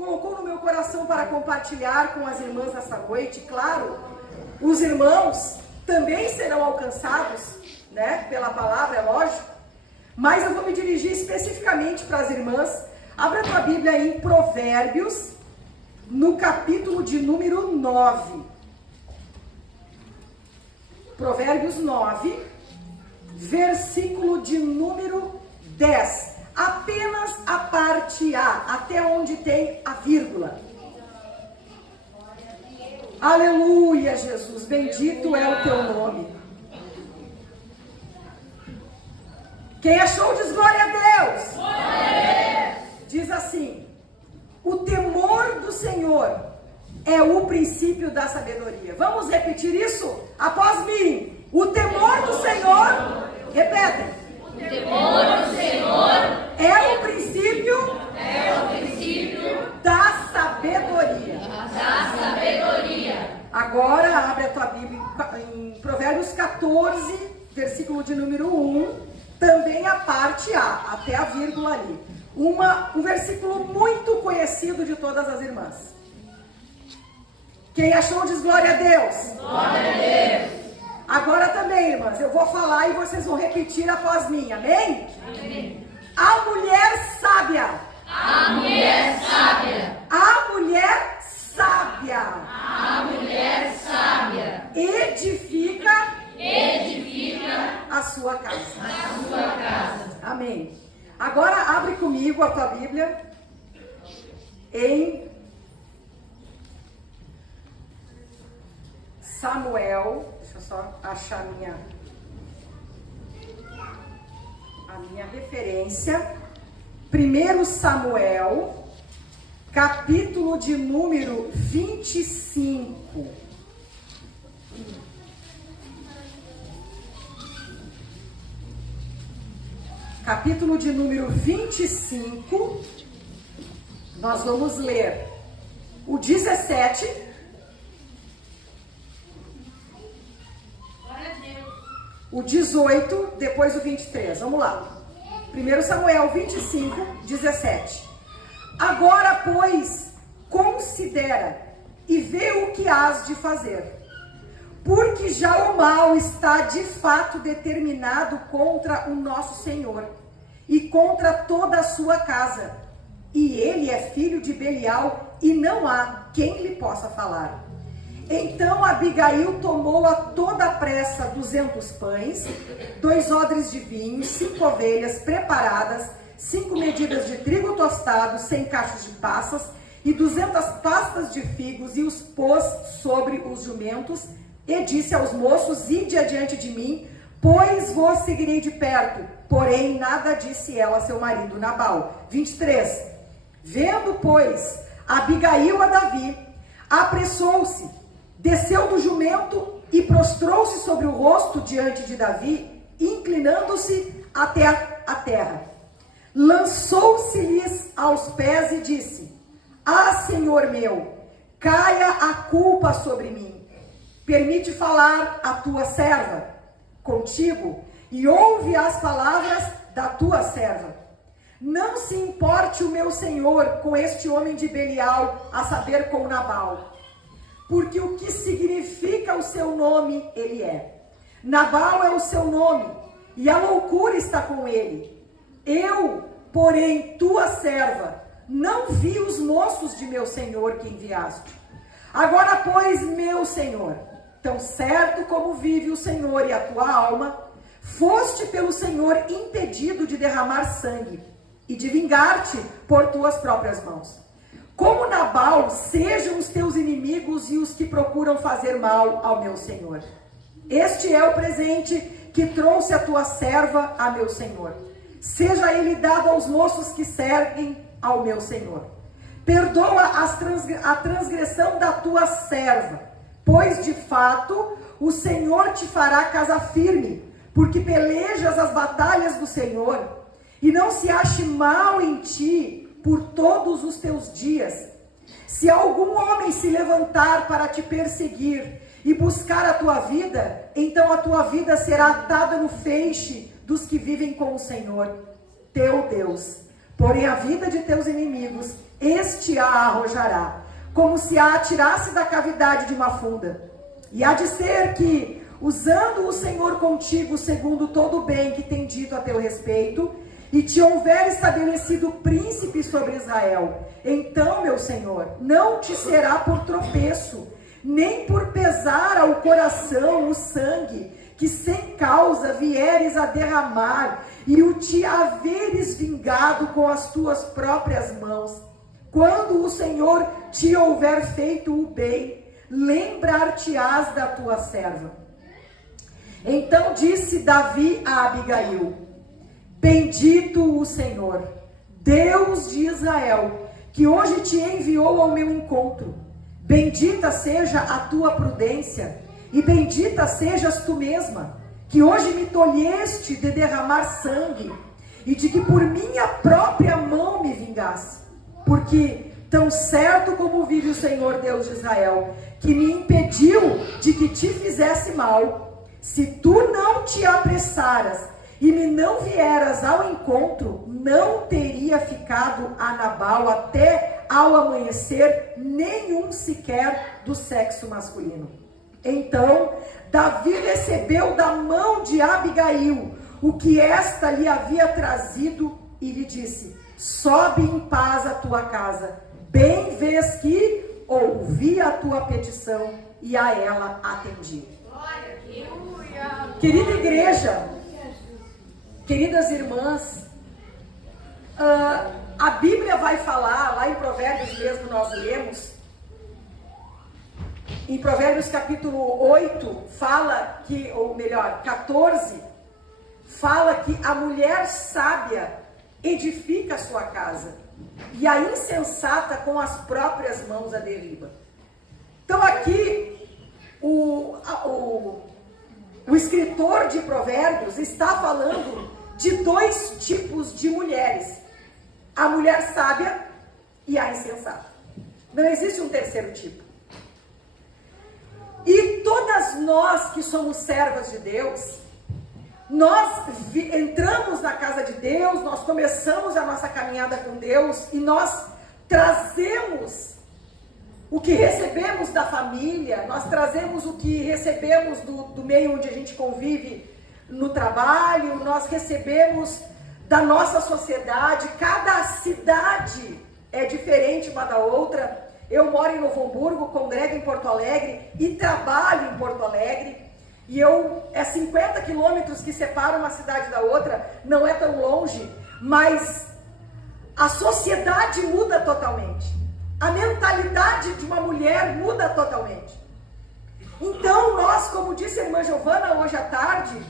colocou no meu coração para compartilhar com as irmãs nessa noite. Claro, os irmãos também serão alcançados, né, pela palavra, é lógico, mas eu vou me dirigir especificamente para as irmãs. Abra a tua Bíblia em Provérbios, no capítulo de número 9. Provérbios 9, versículo de número 10. Apenas a parte A, até onde tem a vírgula. Aleluia, Jesus, bendito é o teu nome. Quem achou diz glória a Deus. Glória a Deus. Diz assim: o temor do Senhor é o princípio da sabedoria. Vamos repetir isso após mim. O temor do Senhor, repetem. O temor do Senhor é o princípio da sabedoria. Agora abre a tua Bíblia em Provérbios 14, versículo de número 1, também a parte A, até a vírgula ali. Um versículo muito conhecido de todas as irmãs. Quem achou diz glória a Deus. Glória a Deus. Agora também, irmãs, eu vou falar e vocês vão repetir após mim, amém? Amém. A mulher sábia. A mulher sábia. A mulher sábia. A mulher sábia. Edifica a sua casa. a sua casa. Amém. Agora abre comigo a tua Bíblia em Samuel. Deixa eu só achar a minha referência. 1 Samuel, capítulo de número 25. Capítulo de número 25, nós vamos ler o 17, o 18, depois o 23. Vamos lá. 1 Samuel 25, 17. Agora, pois, considera e vê o que hás de fazer, porque já o mal está de fato determinado contra o nosso Senhor e contra toda a sua casa, e ele é filho de Belial, e não há quem lhe possa falar. Então Abigail tomou a toda pressa 200 pães, 2 odres de vinho, 5 ovelhas preparadas, 5 medidas de trigo tostado, 100 cachos de passas e 200 pastas de figos, e os pôs sobre os jumentos, e disse aos moços: ide adiante de mim, pois vos seguirei de perto. Porém, nada disse ela a seu marido Nabal. 23. Vendo, pois, Abigail a Davi, apressou-se, desceu do jumento e prostrou-se sobre o rosto diante de Davi, inclinando-se até a terra. Lançou-se-lhes aos pés e disse: ah, Senhor meu, caia a culpa sobre mim. Permite falar a tua serva contigo, e ouve as palavras da tua serva. Não se importe o meu senhor com este homem de Belial, a saber, com Nabal, porque o que significa o seu nome ele é. Nabal é o seu nome, e a loucura está com ele. Eu, porém, tua serva, não vi os moços de meu senhor que enviaste. Agora, pois, meu senhor, tão certo como vive o Senhor e a tua alma, foste pelo Senhor impedido de derramar sangue e de vingar-te por tuas próprias mãos. Como Nabal, sejam os teus inimigos e os que procuram fazer mal ao meu Senhor. Este é o presente que trouxe a tua serva a meu Senhor. Seja ele dado aos moços que servem ao meu Senhor. Perdoa a transgressão da tua serva, pois de fato o Senhor te fará casa firme, porque pelejas as batalhas do Senhor, e não se ache mal em ti por todos os teus dias. Se algum homem se levantar para te perseguir e buscar a tua vida, então a tua vida será atada no feixe dos que vivem com o Senhor, teu Deus. porém a vida de teus inimigos, este a arrojará, como se a atirasse da cavidade de uma funda. E há de ser que, usando o Senhor contigo segundo todo o bem que tem dito a teu respeito, e te houver estabelecido príncipe sobre Israel, então, meu Senhor, não te será por tropeço, nem por pesar ao coração o sangue, que sem causa vieres a derramar, e o te haveres vingado com as tuas próprias mãos. Quando o Senhor te houver feito o bem, lembrar-te-ás da tua serva. Então disse Davi a Abigail: bendito o Senhor, Deus de Israel, que hoje te enviou ao meu encontro. Bendita seja a tua prudência, e bendita sejas tu mesma, que hoje me tolheste de derramar sangue, e de que por minha própria mão me vingasse. Porque tão certo como vive o Senhor Deus de Israel, que me impediu de que te fizesse mal, se tu não te apressaras e me não vieras ao encontro, não teria ficado a Nabal até ao amanhecer nenhum sequer do sexo masculino. Então Davi recebeu da mão de Abigail o que esta lhe havia trazido e lhe disse: sobe em paz à tua casa, bem vês que ouvi a tua petição e a ela atendi. Querida igreja, queridas irmãs, a Bíblia vai falar, lá em Provérbios mesmo nós lemos, em Provérbios capítulo 8, fala que, ou melhor, 14, fala que a mulher sábia edifica a sua casa, e a insensata com as próprias mãos a derriba. Então aqui, o escritor de Provérbios está falando de dois tipos de mulheres: a mulher sábia e a insensata. Não existe um terceiro tipo. E todas nós que somos servas de Deus, nós entramos na casa de Deus, nós começamos a nossa caminhada com Deus e nós trazemos o que recebemos da família, nós trazemos o que recebemos do meio onde a gente convive no trabalho, nós recebemos da nossa sociedade. Cada cidade é diferente uma da outra. Eu moro em Novo Hamburgo, congrego em Porto Alegre e trabalho em Porto Alegre. E é 50 quilômetros que separam uma cidade da outra, não é tão longe, mas a sociedade muda totalmente. A mentalidade de uma mulher muda totalmente. Então nós, como disse a irmã Giovana hoje à tarde,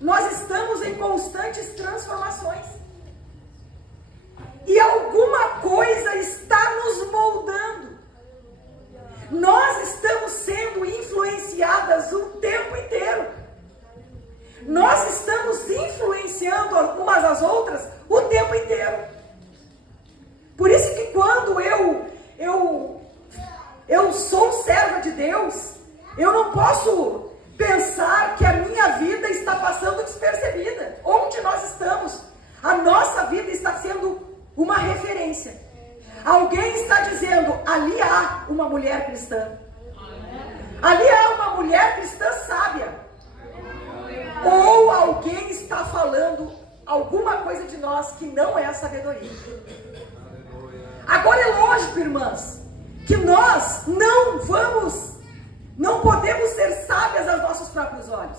nós estamos em constantes transformações. E alguma coisa está nos moldando. Nós estamos sendo influenciadas o tempo inteiro. Nós estamos influenciando umas às outras o tempo inteiro. Por isso que quando eu sou serva de Deus, eu não posso pensar que a minha vida está passando despercebida. Onde nós estamos, a nossa vida está sendo uma referência. Alguém está dizendo: ali há uma mulher cristã. Ali há uma mulher cristã sábia. Ou alguém está falando alguma coisa de nós que não é a sabedoria. Agora é lógico, irmãs, que nós não podemos ser sábias aos nossos próprios olhos.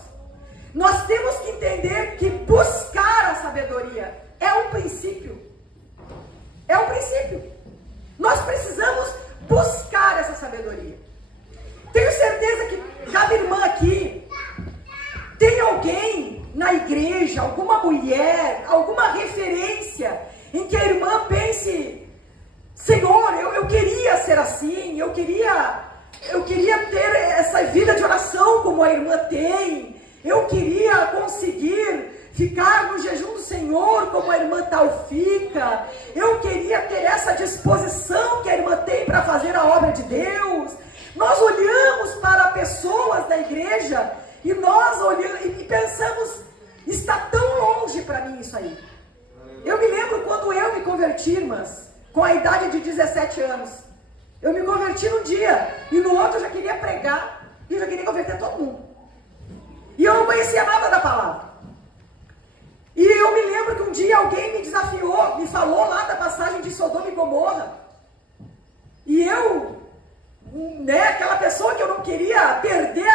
Nós temos que entender que buscar a sabedoria é um princípio. É um princípio. Nós precisamos buscar essa sabedoria. Tenho certeza que cada irmã aqui tem alguém na igreja, alguma mulher, alguma referência em que a irmã pense: Senhor, eu queria ser assim, eu queria ter essa vida de oração como a irmã tem, eu queria conseguir ficar no jejum do Senhor como a irmã tal fica, eu queria ter essa disposição que a irmã tem para fazer a obra de Deus. Nós olhamos para pessoas da igreja e nós olhamos e pensamos: está tão longe para mim isso aí. Eu me lembro quando eu me converti converti, irmãs, com a idade de 17 anos. Eu me converti num dia, e no outro eu já queria pregar, e eu já queria converter todo mundo. E eu não conhecia nada da palavra. E eu me lembro que um dia alguém me desafiou, me falou lá da passagem de Sodoma e Gomorra. E eu, aquela pessoa que eu não queria perder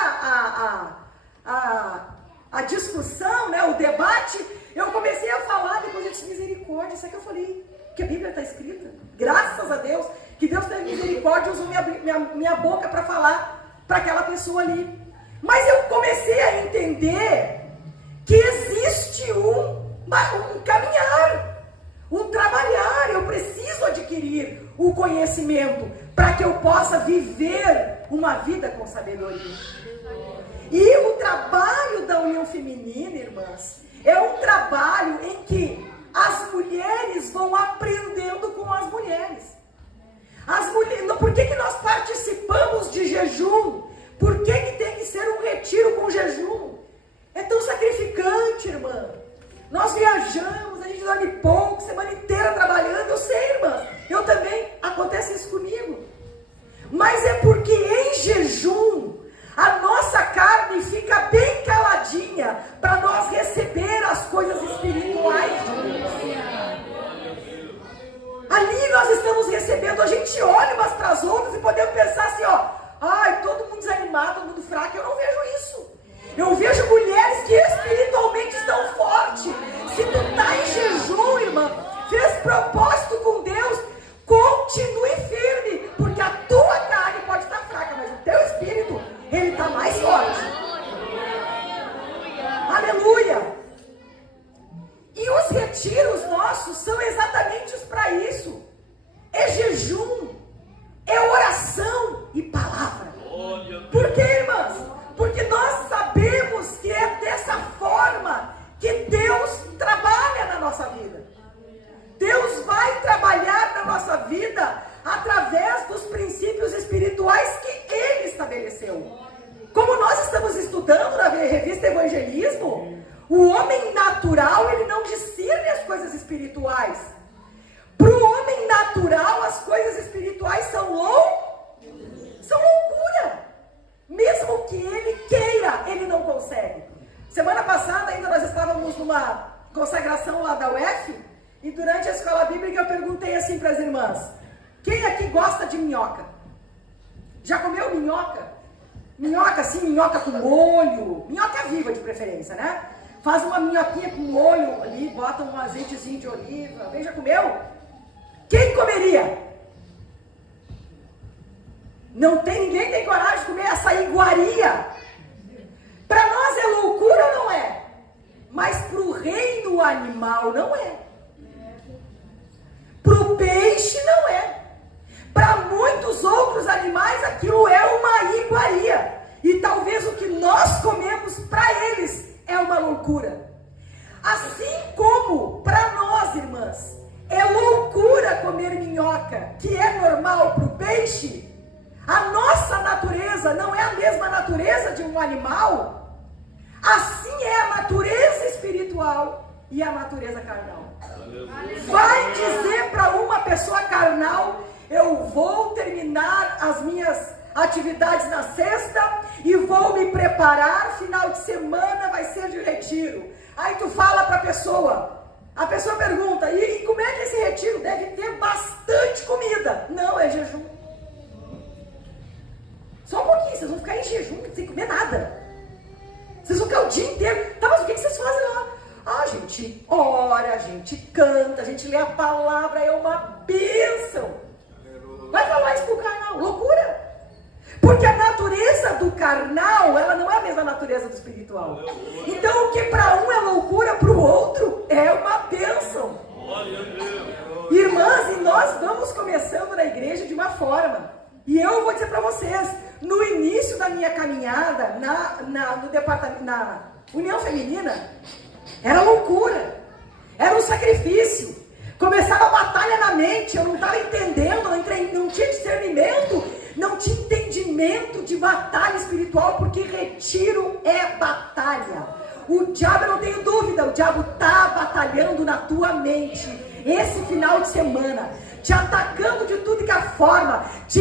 a discussão, o debate, eu comecei a falar, depois eu disse, misericórdia, isso é que eu falei, que a Bíblia está escrita. Graças a Deus, que Deus teve misericórdia, usou minha boca para falar para aquela pessoa ali. Mas eu comecei a entender que existe um caminhar, um trabalhar. Eu preciso adquirir o conhecimento para que eu possa viver uma vida com sabedoria. E o trabalho da União Feminina, irmãs, é um trabalho em que as mulheres vão aprendendo com as mulheres. Por que nós participamos de jejum? Por que tem que ser um retiro com jejum? É tão sacrificante, irmã. Nós viajamos, a gente dorme pouco, semana inteira trabalhando. Eu sei, irmã, eu também, acontece isso comigo. Mas é porque em jejum, a nossa carne fica bem caladinha para nós receber as coisas espirituais de Deus. Ali nós estamos recebendo, a gente olha umas para as outras e podemos pensar assim, todo mundo desanimado, todo mundo fraco. Eu não vejo isso. Eu vejo mulheres que espiritualmente estão fortes. Se tu está em jejum, irmã, fez propósito com Deus, continue firme, porque a tua carne pode estar fraca, mas o teu espírito, ele está mais forte. Aleluia! E os retiros nossos são exatamente para isso. É jejum, é oração e palavra. Por quê, irmãs? Porque nós sabemos que é dessa forma que Deus trabalha na nossa vida. Deus vai trabalhar na nossa vida através dos princípios espirituais que Ele estabeleceu. Como nós estamos estudando na revista Evangelismo, o homem natural, ele não discerne as coisas espirituais. Para o homem natural, as coisas espirituais são loucura. Mesmo que ele queira, ele não consegue. Semana passada ainda nós estávamos numa consagração lá da UF, e durante a escola bíblica eu perguntei assim para as irmãs: quem aqui gosta de minhoca? Já comeu minhoca? Minhoca assim, minhoca com molho, minhoca viva de preferência, né? Faz uma minhoquinha com molho ali, bota um azeitezinho de oliva. Alguém já comeu? Quem comeria? Não tem ninguém que tem coragem de comer essa iguaria. Para nós é loucura ou não é? Mas para o reino animal não é. Para o peixe não é. Para muitos outros animais aquilo é uma iguaria. E talvez o que nós comemos para eles é uma loucura. Assim como para nós, irmãs, é loucura comer minhoca, que é normal para o peixe. A nossa natureza não é a mesma natureza de um animal. Assim é a natureza espiritual e a natureza carnal. Vai dizer para uma pessoa carnal: eu vou terminar as minhas atividades na sexta e vou me preparar, final de semana vai ser de retiro. Aí tu fala para a pessoa pergunta: e como é que esse retiro? Deve ter bastante comida. Não, é jejum. Só um pouquinho, vocês vão ficar em jejum, sem comer nada. Vocês vão ficar o dia inteiro. Tá, mas o que vocês fazem lá? A gente ora, a gente canta, a gente lê a palavra, é uma bênção. Vai falar isso pro carnal, loucura. Porque a natureza do carnal, ela não é a mesma natureza do espiritual. Então o que para um é loucura, para o outro é uma bênção. Irmãs, e nós vamos começando na igreja de uma forma. E eu vou dizer para vocês, no início da minha caminhada no departamento, na União Feminina, era loucura, era um sacrifício. Começava a batalha na mente, eu não estava entendendo, não tinha discernimento, não tinha entendimento de batalha espiritual, porque retiro é batalha. O diabo, eu não tenho dúvida, o diabo está batalhando na tua mente. esse final de semana, te atacando de tudo que é forma, te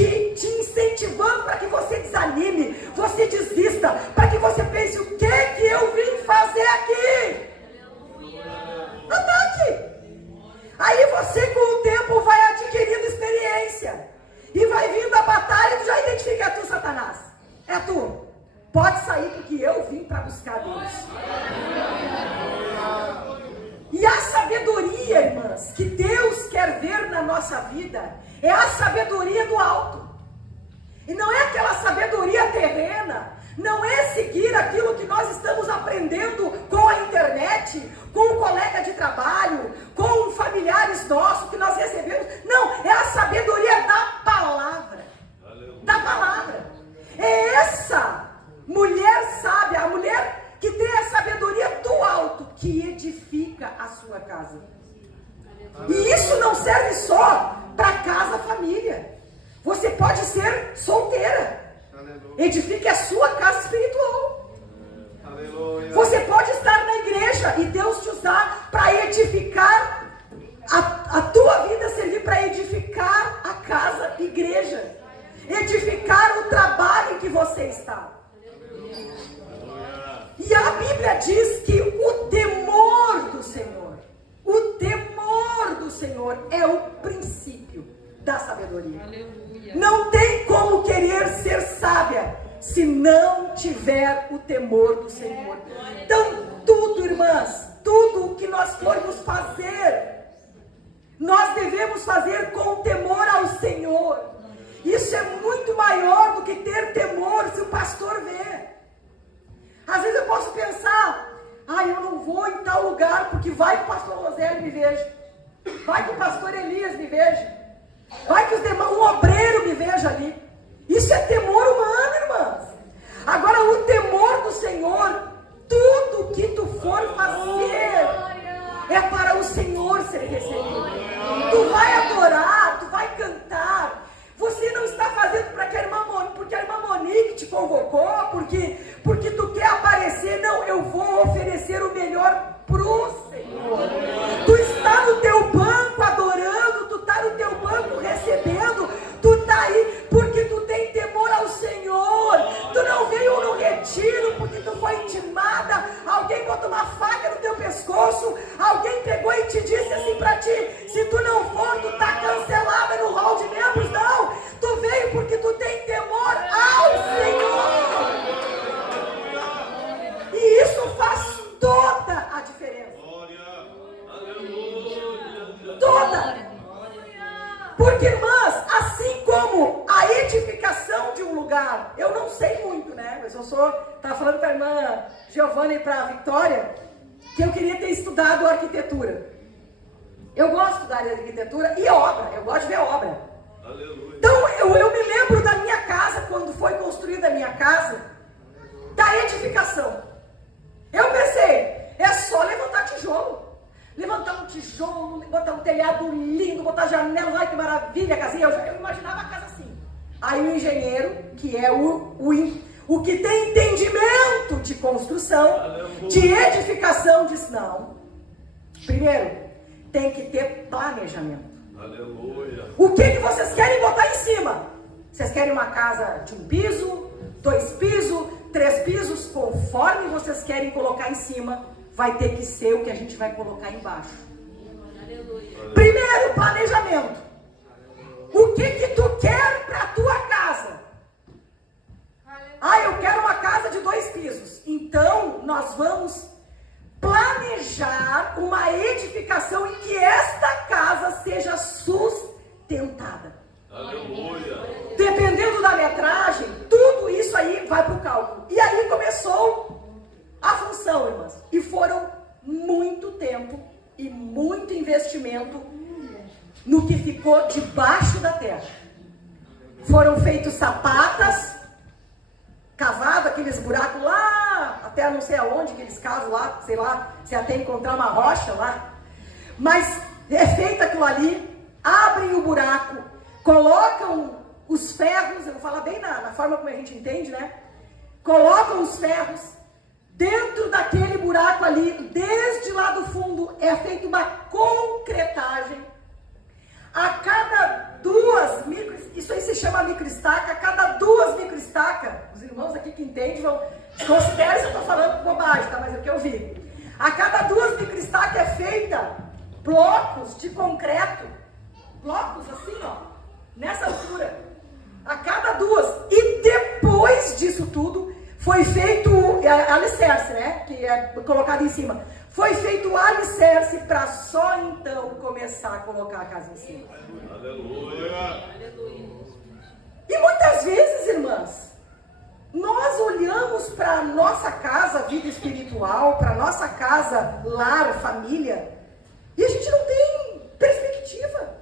incentivando para que você desanime, você desista, para que você pense, o que eu vim fazer aqui? Ataque! Aí você com o tempo vai adquirindo experiência, e vai vindo a batalha e tu já identifica, é tu, Satanás, é tu, pode sair porque eu vim para buscar Deus. E a sabedoria, irmãs, que Deus quer ver na nossa vida, é a sabedoria do alto. E não é aquela sabedoria terrena, não é seguir aquilo que nós estamos aprendendo com a internet, com um colega de trabalho, com familiares nossos que nós recebemos. Não, é a sabedoria da palavra. Da palavra. É essa mulher sábia, a mulher que tem a sabedoria do alto, que edifica a sua casa. E isso não serve só para casa, família. Você pode ser solteira. Edifique a sua casa espiritual. Você pode estar na igreja e Deus te usar para edificar a tua vida, servir para edificar a casa, igreja. Edificar o trabalho em que você está. E a Bíblia diz que o temor do Senhor é o princípio da sabedoria. Aleluia. Não tem como querer ser sábia se não tiver o temor do Senhor. Então, tudo, irmãs, tudo o que nós formos fazer, nós devemos fazer com temor ao Senhor. Isso é muito maior do que ter temor se o pastor vê. Às vezes eu posso pensar, eu não vou em tal lugar porque vai que o pastor Rosélio me veja, vai que o pastor Elias me veja, vai que um obreiro me veja ali. Isso é temor humano, irmãs. Agora, o temor do Senhor, tudo que tu for fazer é para o Senhor ser recebido. Tu vai adorar, tu vai cantar. Você não está fazendo porque a irmã Monique te convocou, porque tu quer aparecer. Não, eu vou oferecer o melhor pro Senhor. Tu está no teu banco adorando, tu está no teu banco recebendo, tu está aí porque tu tem temor ao Senhor. Tu não veio no retiro porque tu foi intimada, alguém botou uma faca no teu pescoço, alguém pegou e te disse assim para ti, se tu não for, tu está cancelada no hall de membros. Não, tu veio porque tu tem temor ao Senhor. E isso faz toda a diferença. Toda. Porque, irmãs, assim como a edificação de um lugar, eu não sei muito, né? Mas estava falando com a irmã Giovana e para a Vitória, que eu queria ter estudado arquitetura. Eu gosto da área de arquitetura e obra, eu gosto de ver obra. Aleluia. Então, eu me lembro da minha casa, quando foi construída a minha casa, da edificação. Eu pensei, é só levantar tijolo. Levantar um tijolo, botar um telhado lindo, botar janelas, ai que maravilha a casinha. Eu imaginava a casa assim. Aí o engenheiro, que é o que tem entendimento de construção, aleluia, de edificação, disse, não. Primeiro, tem que ter planejamento. Aleluia. O que vocês querem botar em cima? Vocês querem uma casa de 1 piso, 2 pisos, 3 pisos? Conforme vocês querem colocar em cima, vai ter que ser o que a gente vai colocar embaixo. Aleluia. Primeiro, planejamento. O que tu quer para a tua casa? Eu quero uma casa de 2 pisos. Então, nós vamos planejar uma edificação em que esta casa seja sustentada. Aleluia. Dependendo da metragem, tudo isso aí vai para o cálculo. E aí começou a função, irmãs. E foram muito tempo e muito investimento no que ficou debaixo da terra. Foram feitos sapatas, cavado aqueles buracos lá, até não sei aonde que eles cavam lá, sei lá, se até encontrar uma rocha lá. Mas é feito aquilo ali, abrem o buraco, colocam os ferros, eu vou falar bem na forma como a gente entende, né? Colocam os ferros, Dentro daquele buraco ali, desde lá do fundo, é feita uma concretagem. A cada 2 isso aí se chama microestaca, a cada 2 microestacas, os irmãos aqui que entendem vão, considerem se eu estou falando bobagem, tá? Mas é o que eu vi. A cada 2 microestacas é feita blocos de concreto, blocos assim, ó, nessa altura. A cada 2. E depois disso tudo, foi feito alicerce, né? Que é colocado em cima. Foi feito o alicerce para só então começar a colocar a casa em cima. Aleluia! E muitas vezes, irmãs, nós olhamos para a nossa casa, vida espiritual, para a nossa casa, lar, família, e a gente não tem perspectiva.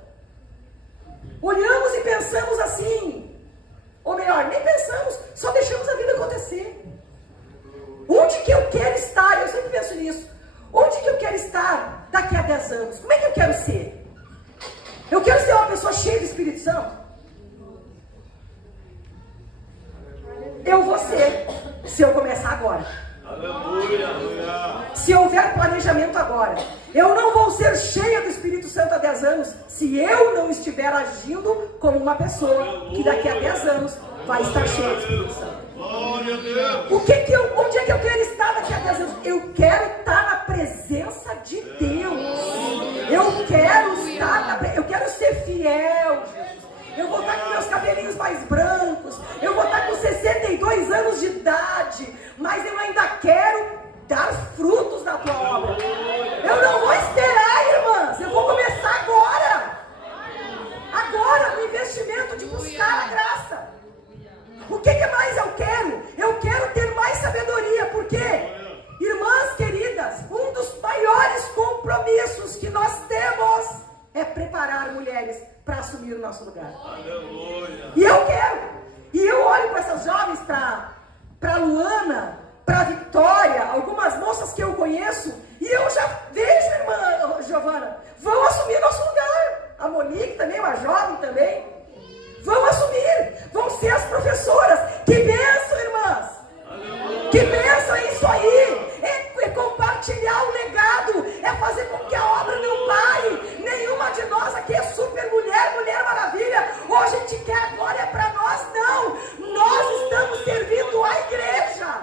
Olhamos e pensamos assim, ou melhor, nem pensamos, só deixamos a vida acontecer. Onde que eu quero estar? Eu sempre penso nisso. Onde que eu quero estar daqui a 10 anos? Como é que eu quero ser? Eu quero ser uma pessoa cheia de Espírito Santo? Eu vou ser, se eu começar agora. Aleluia. Se houver planejamento agora. Eu não vou ser cheia do Espírito Santo há 10 anos se eu não estiver agindo como uma pessoa que daqui a 10 anos vai estar cheia do Espírito Santo. Onde é que eu quero estar daqui a 10 anos? Eu quero estar na presença de Deus. Eu quero ser fiel, Jesus. Eu vou estar com meus cabelinhos mais brancos. Eu vou estar com 62 anos de idade. Mas eu ainda quero dar frutos da tua obra. Eu não vou esperar, irmãs. Eu vou começar agora. Agora, no investimento de buscar a graça. O que mais eu quero? Eu quero ter mais sabedoria. Por quê? Irmãs queridas, um dos maiores compromissos que nós temos é preparar mulheres para assumir o nosso lugar. Aleluia. E eu quero. E eu olho para essas jovens, para Luana, para Vitória, algumas moças que eu conheço, e eu já vejo, irmã Giovana, vão assumir nosso lugar. A Monique também, uma jovem também. Vão assumir, vão ser as professoras. Que bênção, irmãs. Aleluia. Que bênção é isso aí. É compartilhar o legado, é fazer com que a obra não pare. Nenhuma de nós aqui é super mulher, Mulher Maravilha, ou a gente quer a glória para nós, não. Nós estamos servindo a igreja.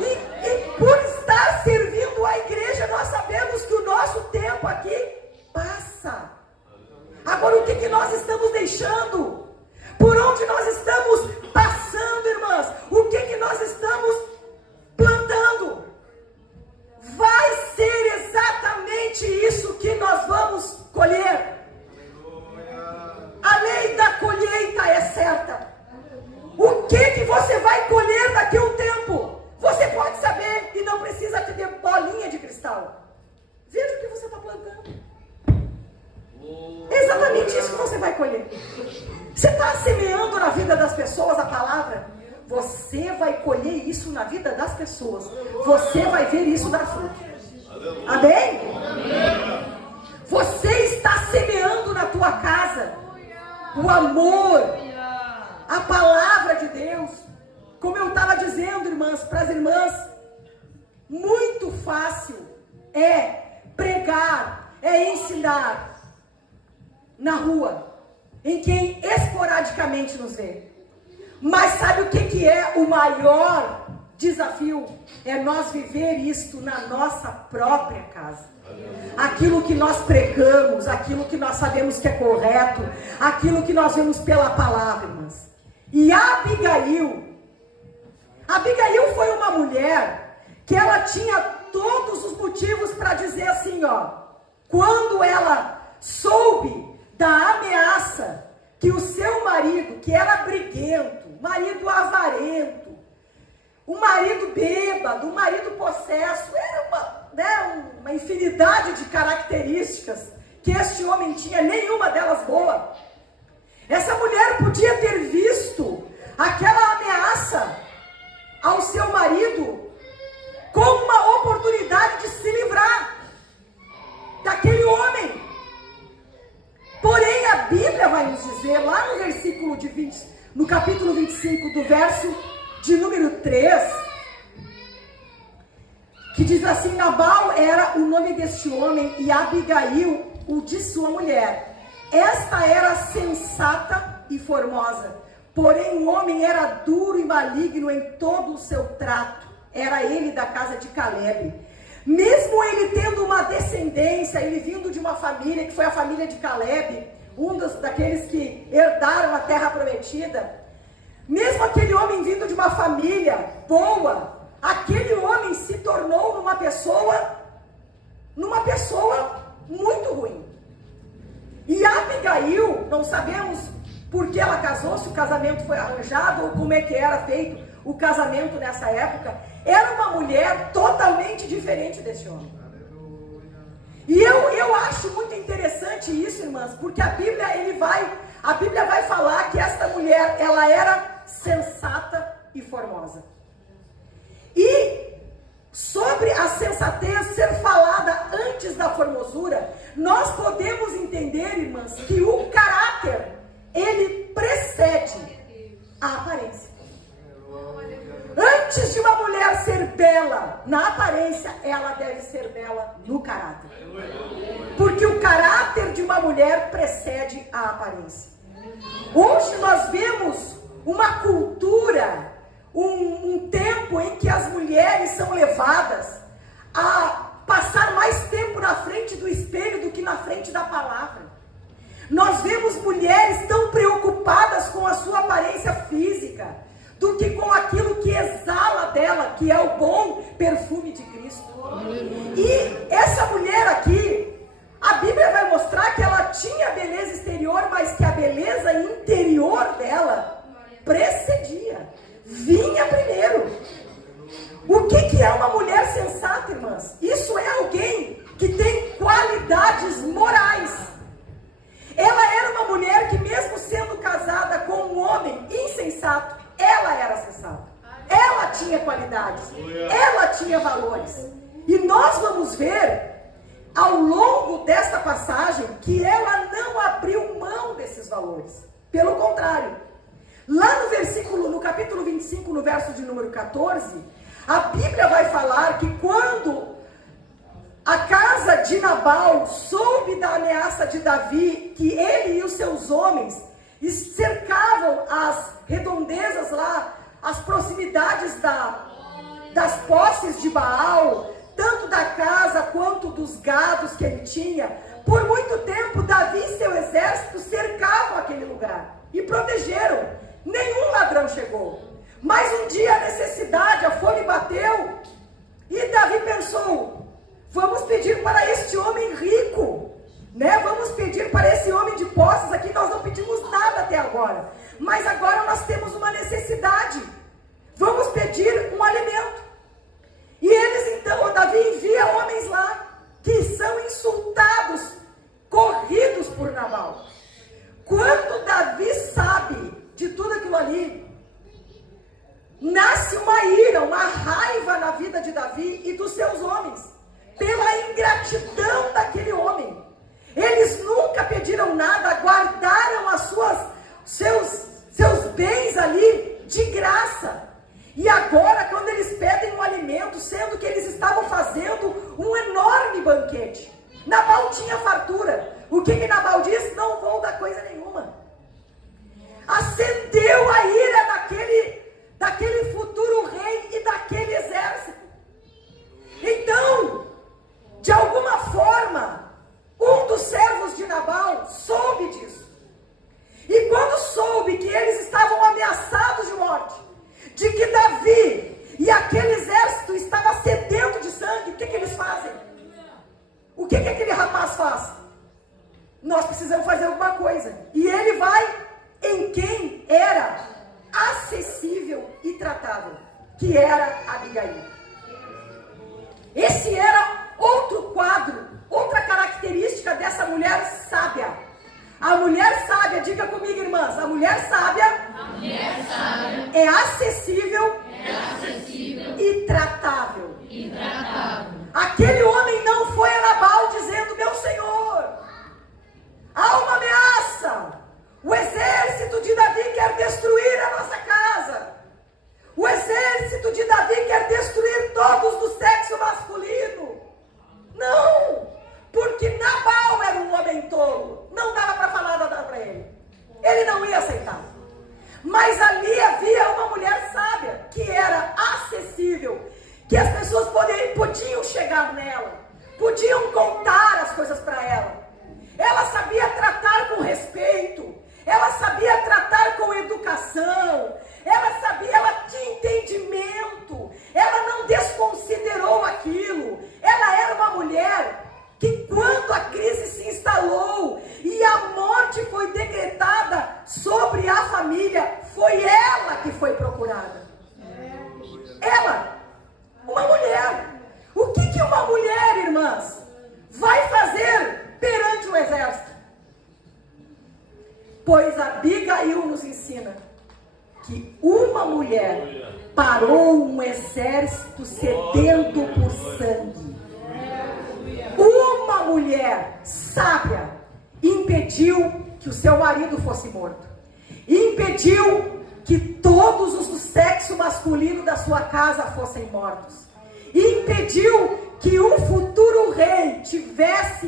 E por estar servindo a igreja, nós sabemos que o nosso tempo aqui passa. Agora, o que nós estamos deixando? Por onde nós estamos passando, irmãs? O que nós estamos plantando? Vai ser exatamente isso que nós vamos colher. A lei da colheita é certa. O que você vai colher daqui a um tempo? Você pode saber e não precisa ter bolinha de cristal. Veja o que você está plantando. É exatamente isso que você vai colher. Você está semeando na vida das pessoas a palavra? Você vai colher isso na vida das pessoas. Você vai ver isso dar fruto. Amém? Você está semeando na tua casa o amor, a palavra de Deus. Como eu estava dizendo, irmãs, para as irmãs, muito fácil é pregar, é ensinar na rua, em quem esporadicamente nos vê. Mas sabe o que é o maior desafio? É nós viver isto na nossa própria casa. Aquilo que nós pregamos, aquilo que nós sabemos que é correto, aquilo que nós vemos pela palavra, irmãs. E Abigail foi uma mulher que ela tinha todos os motivos para dizer assim, ó, quando ela soube da ameaça que o seu marido, que era briguento, marido avarento, um marido bêbado, um marido possesso, era uma infinidade de características que este homem tinha, nenhuma delas boa. Essa mulher podia ter visto aquela ameaça ao seu marido como uma oportunidade de se livrar daquele homem. Porém, a Bíblia vai nos dizer, lá no versículo no capítulo 25, do verso de número 3, diz assim: Nabal era o nome deste homem e Abigail o de sua mulher. Esta era sensata e formosa, porém o homem era duro e maligno em todo o seu trato. Era ele da casa de Calebe. Mesmo ele tendo uma descendência, ele vindo de uma família que foi a família de Calebe, daqueles que herdaram a terra prometida, mesmo aquele homem vindo de uma família boa, aquele homem se tornou numa pessoa muito ruim. E Abigail, não sabemos por que ela casou, se o casamento foi arranjado ou como é que era feito o casamento nessa época, era uma mulher totalmente diferente desse homem. E eu acho muito interessante isso, irmãs, porque a Bíblia vai falar que esta mulher, ela era sensata e formosa. E sobre a sensatez ser falada antes da formosura, nós podemos entender, irmãs, que o caráter, ele precede a aparência. Antes de uma mulher ser bela na aparência, ela deve ser bela no caráter. Porque o caráter de uma mulher precede a aparência. Hoje nós vemos uma cultura, um tempo em que as mulheres são levadas a passar mais tempo na frente do espelho do que na frente da palavra. Nós vemos mulheres tão preocupadas com a sua aparência física do que com aquilo que exala dela, que é o bom perfume de Cristo. E essa mulher aqui, a Bíblia vai mostrar que ela tinha beleza exterior, mas que a beleza interior dela precedia, vinha primeiro. O que é uma mulher sensata, irmãs? Isso é alguém que tem qualidades morais. Ela era uma mulher que, mesmo sendo casada com um homem insensato, ela era sensata. Ela tinha qualidades, ela tinha valores. E nós vamos ver ao longo desta passagem que ela não abriu mão desses valores. Pelo contrário, lá no capítulo 25, no verso de número 14, a Bíblia vai falar que quando a casa de Nabal soube da ameaça de Davi, que ele e os seus homens cercavam as redondezas lá, as proximidades das posses de Baal, tanto da casa quanto dos gados que ele tinha, por muito tempo Davi e seu exército cercavam aquele lugar e protegeram. Nenhum ladrão chegou. Mas um dia a necessidade, a fome bateu, e Davi pensou: vamos pedir para este homem rico, né? Vamos pedir para esse homem de posses aqui. Nós não pedimos nada até agora, mas agora nós temos uma necessidade. Vamos pedir um alimento. E eles então, Davi envia homens lá, que são insultados, corridos por Nabal. Quando Davi sabe de tudo aquilo ali, nasce uma ira, uma raiva na vida de Davi e dos seus homens, pela ingratidão daquele homem. Eles nunca pediram nada, guardaram seus bens ali de graça. E agora, quando eles pedem um alimento, sendo que eles estavam fazendo um enorme banquete, Nabal tinha fartura. O que Nabal diz? Não vou dar coisa nenhuma. Acendeu a ira daquele futuro rei e daquele exército. Então, de alguma forma, um dos servos de Nabal soube disso. E quando soube que eles estavam ameaçados de morte, de que Davi e aquele exército estava sedento de sangue, o que eles fazem? O que aquele rapaz faz? Nós precisamos fazer alguma coisa. E ele vai em quem era acessível e tratável, que era Abigail. Esse era outro quadro, outra característica dessa mulher sábia. A mulher sábia, diga comigo, irmãs, a mulher sábia é acessível e tratável. Aquele homem não foi a Nabal dizendo: meu senhor, há uma ameaça, o exército de Davi quer destruir a nossa casa, o exército de Davi quer destruir todos do sexo masculino. Ele não ia aceitar. Mas ali havia uma mulher sábia, que era acessível, que as pessoas podiam chegar nela, podiam contar as coisas para ela. Ela sabia tratar com respeito, ela sabia tratar com educação, ela tinha entendimento, ela não desconsiderou aquilo. Ela era uma mulher que, quando a crise se instalou e a morte foi decretada sobre a família, foi ela que foi procurada. Ela, uma mulher. O que uma mulher, irmãs, vai fazer perante o exército? Pois Abigail nos ensina que uma mulher parou um exército sedento por sangue. Uma mulher sábia impediu que o seu marido fosse morto. Impediu que todos os do sexo masculino da sua casa fossem mortos. Impediu que um futuro rei tivesse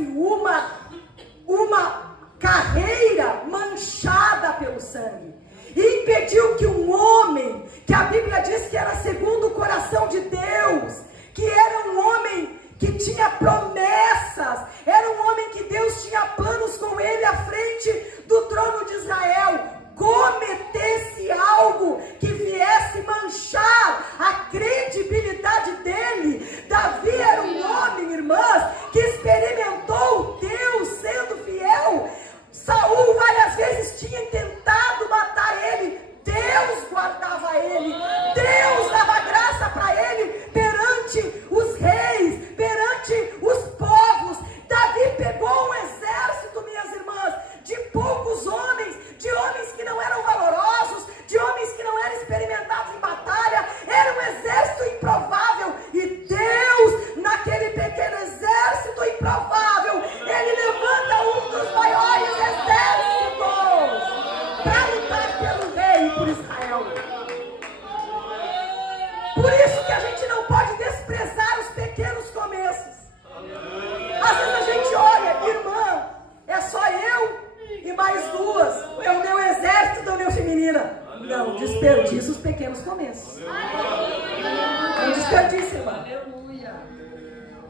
uma carreira manchada pelo sangue. Impediu que um homem, que a Bíblia diz que era segundo o coração de Deus, que era um homem que tinha promessas, era um homem que Deus tinha planos com ele à frente do trono de Israel, cometesse algo que viesse manchar a credibilidade dele. Davi era um homem, irmãs, que experimentou Deus sendo fiel. Saul várias vezes tinha tentado matar ele, Deus guardava ele, Deus dava graça para ele perante os reis, perante os povos. Davi pegou um exército, minhas irmãs, de poucos homens, de homens que não eram valorosos, de homens que não eram experimentados em batalha. Era um exército improvável, e Deus, naquele pequeno exército improvável, ele levanta um dos maiores exércitos para lutar pelo rei e por Israel. Por isso que a gente não pode desprezar os pequenos começos. Às vezes a gente olha, irmã, é só eu e mais duas, é o meu exército da União Feminina. Não desperdiça os pequenos começos. Não desperdiça, irmã.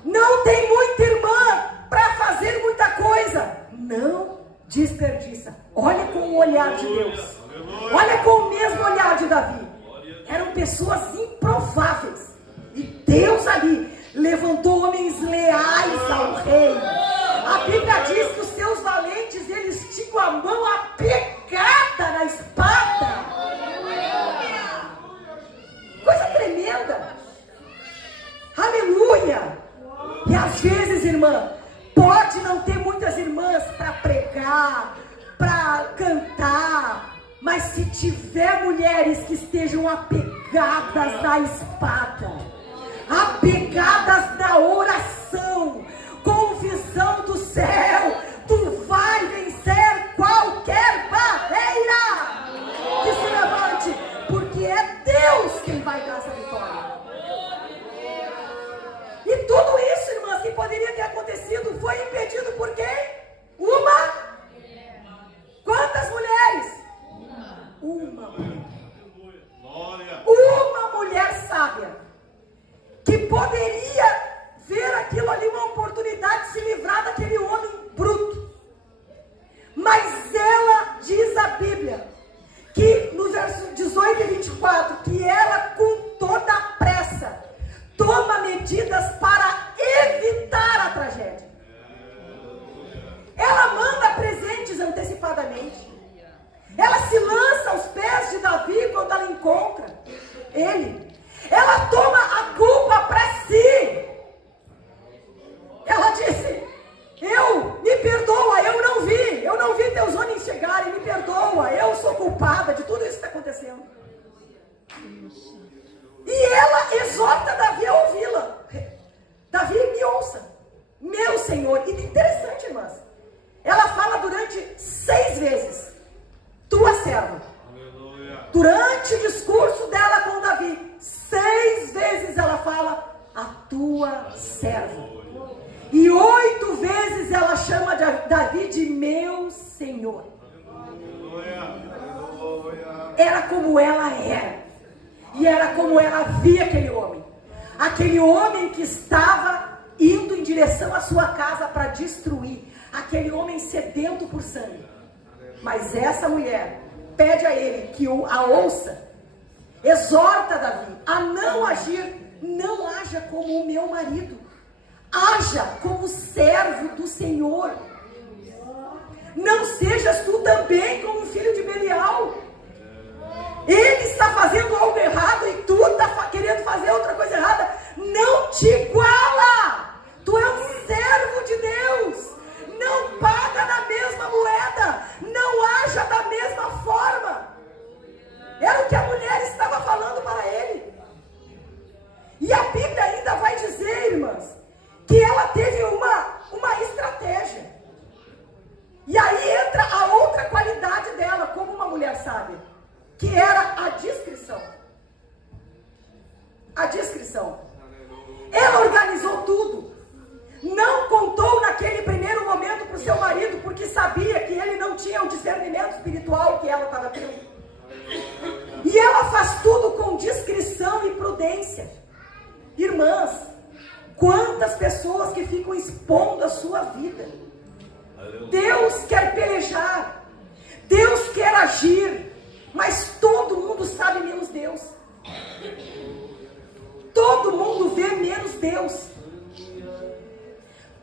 Não tem muita irmã para fazer muita coisa. Não desperdiça. Olha com o olhar de Deus. Olha com o mesmo olhar de Davi. Eram pessoas improváveis. E Deus ali levantou homens leais ao rei. A Bíblia diz que os seus valentes, eles tinham a mão apegada na espada. Coisa tremenda. Aleluia. E às vezes, irmã, pode não ter muitas irmãs para pregar, para cantar, mas se tiver mulheres que estejam apegadas na espada, apegadas na oração, com visão do céu, tu vai vencer qualquer barreira que se levante, porque é Deus quem vai dar essa vitória. E tudo isso, irmãs, que poderia ter acontecido, foi impedido por quem? Quantas mulheres? Uma mulher. Uma mulher sábia, que poderia ver aquilo ali, uma oportunidade de se livrar daquele homem bruto. Mas ela, diz a Bíblia, que no verso 18 e 24, que ela com toda a pressa toma medidas para evitar a tragédia. Ela manda presentes antecipadamente. Ela se lança aos pés de Davi quando ela encontra ele. Ela toma a culpa para si. Ela disse: me perdoa, eu não vi teus homens chegarem, me perdoa, eu sou culpada de tudo isso que está acontecendo. E ela exorta Davi a ouvi-la. Davi, me ouça, meu Senhor. E interessante, irmãs, ela fala durante 6 vezes, tua serva. Durante o discurso dela com Davi, 6 vezes ela fala, a tua serva. E 8 vezes ela chama Davi de meu Senhor. era como ela era. E era como ela via aquele homem. Aquele homem que estava indo em direção à sua casa para destruir. Aquele homem sedento por sangue. Mas essa mulher pede a ele que a ouça. Exorta Davi a não agir. Não haja como o meu marido. Haja como servo do Senhor. Não sejas tu também como filho de Belial. Ele está fazendo algo errado e tu está querendo fazer outra coisa errada. Não te iguala. Tu é um servo de Deus. Não paga na mesma moeda. Não haja da mesma forma. Era o que a mulher estava falando para ele. E a Bíblia ainda vai dizer, irmãs, que ela teve uma estratégia. E aí entra a outra qualidade dela, como uma mulher sábia, que era a discrição. A discrição. Ela organizou tudo. Não contou naquele primeiro momento para o seu marido, porque sabia que ele não tinha o discernimento espiritual que ela estava tendo. E ela faz tudo com discrição e prudência. Irmãs, quantas pessoas que ficam expondo a sua vida. Deus quer pelejar. Deus quer agir. Mas todo mundo sabe menos Deus. Todo mundo vê menos Deus.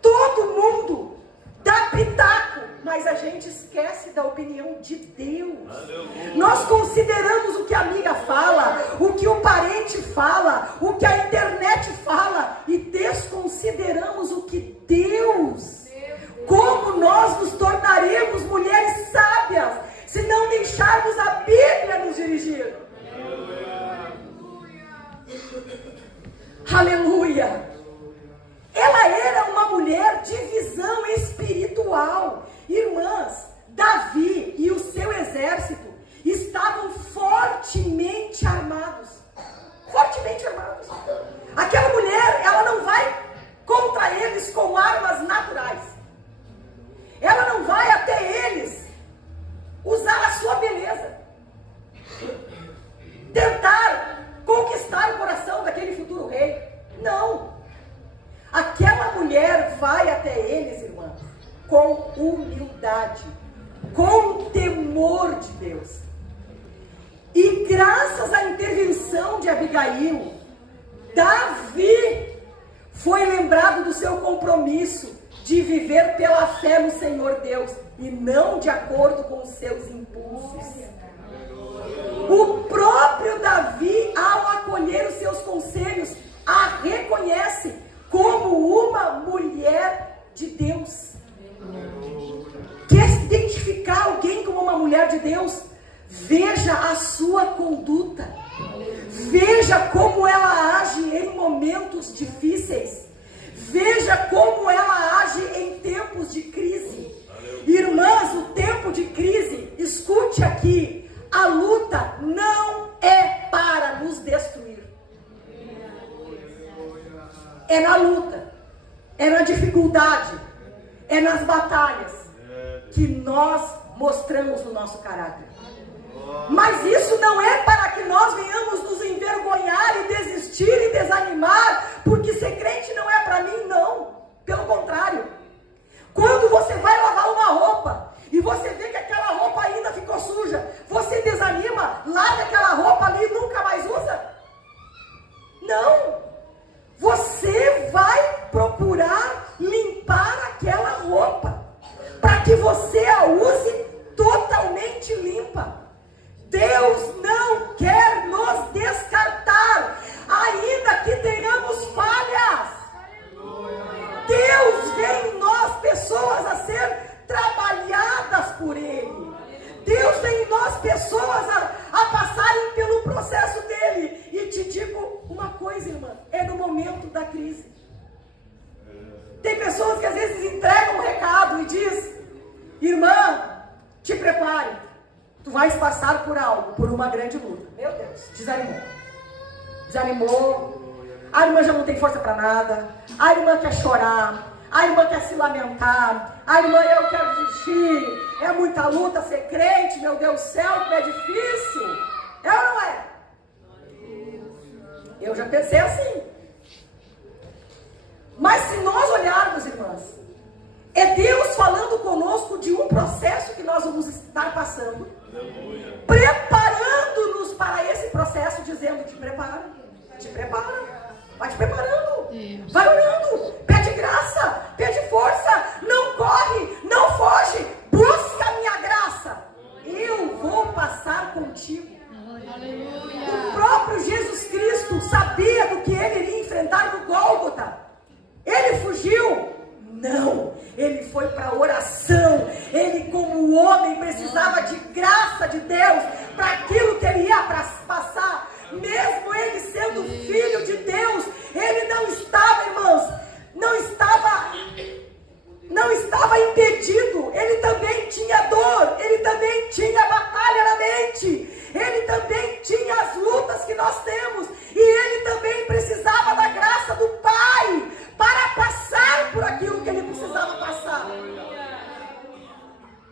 Todo mundo dá pitaco, mas a gente esquece da opinião de Deus. Nós consideramos o que a amiga fala, o que o parente fala, o que a internet fala, e desconsideramos o que Deus. Como nós nos tornaremos mulheres sábias se não deixarmos a Bíblia nos dirigir? Aleluia! Ela era uma mulher de visão espiritual. Irmãs, Davi e o seu exército estavam fortemente armados. Fortemente armados. Aquela mulher, ela não vai contra eles com armas naturais. Ela não vai até eles usar a sua beleza. Tentar conquistar o coração daquele futuro rei. Não. Aquela mulher vai até eles, irmãs, com humildade, com temor de Deus. E graças à intervenção de Abigail, Davi foi lembrado do seu compromisso de viver pela fé no Senhor Deus e não de acordo com os seus impulsos. O próprio Davi, ao acolher os seus conselhos, a reconhece como uma mulher de Deus. Quer identificar alguém como uma mulher de Deus? Veja a sua conduta. Veja como ela age em momentos difíceis. Veja como ela age em tempos de crise. Irmãs, o tempo de crise, escute aqui, a luta não é para nos destruir. É na luta, é na dificuldade, é nas batalhas que nós mostramos o nosso caráter. Mas isso não é para que nós venhamos nos envergonhar e desistir e desanimar, porque ser crente não é para mim, não. Pelo contrário, quando você vai lavar uma roupa e você vê que aquela roupa ainda ficou suja, você desanima, lava aquela roupa ali e nunca mais usa? Não. Você vai procurar limpar aquela roupa, para que você a use totalmente limpa. Deus não quer nos descartar, ainda que tenhamos falhas. Deus vê em nós pessoas a ser trabalhadas por Ele. Deus vê em nós pessoas a passarem pelo processo dele. E te digo uma coisa, irmã, é no momento da crise. Tem pessoas que às vezes entregam um recado e diz: irmã, te prepare, tu vais passar por algo, por uma grande luta. Meu Deus, desanimou. A irmã já não tem força para nada. A irmã quer chorar. A irmã quer se lamentar. A irmã, eu quero desistir. É muita luta ser crente, meu Deus do céu, que é difícil. É ou não é? Eu já pensei assim. Mas se nós olharmos, irmãs, é Deus falando conosco de um processo que nós vamos estar passando, preparando-nos para esse processo, dizendo: te prepara, vai te preparando, vai orando, pede graça, pede força, não corre, não foge, busca a minha graça, eu vou passar contigo. O próprio Jesus Cristo sabia do que ele iria enfrentar no Gólgota. Ele fugiu? Não, ele foi para a oração. Ele, como homem, precisava de graça de Deus para aquilo que ele ia passar. Mesmo ele sendo filho de Deus, ele não estava, irmãos, não estava impedido. Ele também tinha dor, ele também tinha batalha na mente, ele também tinha as lutas que nós temos, e ele também precisava da graça do Pai para passar por aquilo que ele precisava passar.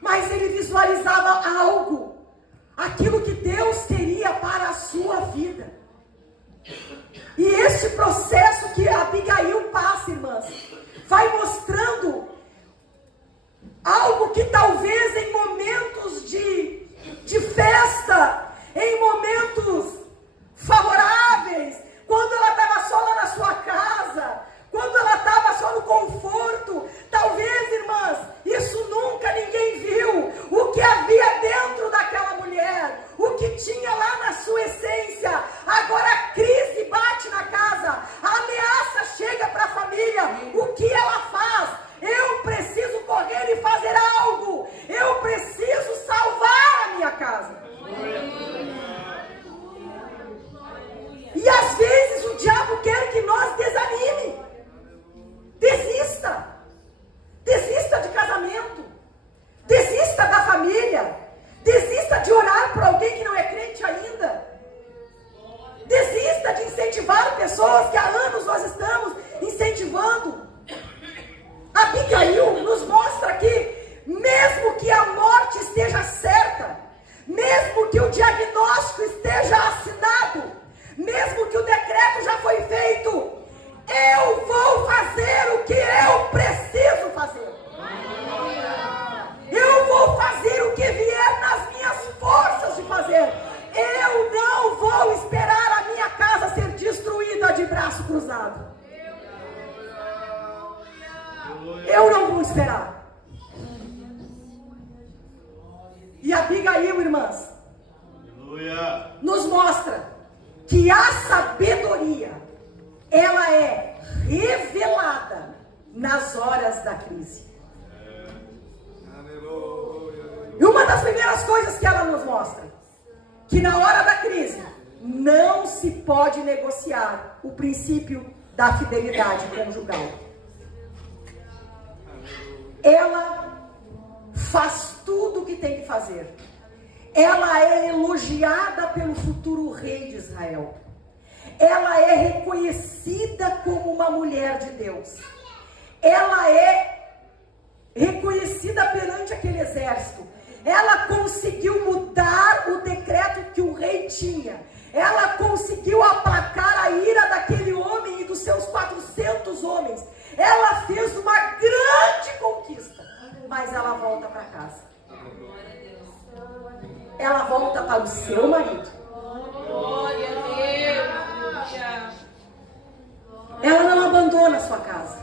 Mas ele visualizava algo, aquilo que Deus queria para a sua vida. E este processo que Abigail passa, irmãs, vai mostrando algo que talvez em momentos de festa, em momentos favoráveis, quando ela estava só lá na sua casa, quando ela estava só no conforto, talvez, irmãs, isso nunca ninguém viu, o que havia dentro daquela mulher, o que tinha lá na sua essência. Agora a crise bate na casa, a ameaça chega para a família. O que ela faz? Eu preciso correr e fazer algo, eu preciso salvar a minha casa. E às vezes o diabo quer que nós desanime. Desista de casamento, desista da família, desista de orar por alguém que não é crente ainda, desista de incentivar pessoas que há anos nós estamos incentivando. Abigail nos mostra que mesmo que a morte esteja certa, mesmo que o diagnóstico esteja assinado, mesmo que o decreto já foi feito, eu vou fazer o que eu preciso fazer. Eu vou fazer o que vier nas minhas forças de fazer. Eu não vou esperar a minha casa ser destruída de braço cruzado. Eu não vou esperar. E Abigail, irmãs, nos mostra que a sabedoria, ela é revelada nas horas da crise. E uma das primeiras coisas que ela nos mostra, que na hora da crise não se pode negociar o princípio da fidelidade conjugal. Ela faz tudo o que tem que fazer. Ela é elogiada pelo futuro rei de Israel. Ela é reconhecida como uma mulher de Deus. Ela é reconhecida perante aquele exército. Ela conseguiu mudar o decreto que o rei tinha. Ela conseguiu aplacar a ira daquele homem e dos seus 400 homens. Ela fez uma grande conquista. Mas ela volta para casa. Ela volta para o seu marido. Glória a Deus. Ela não abandona a sua casa.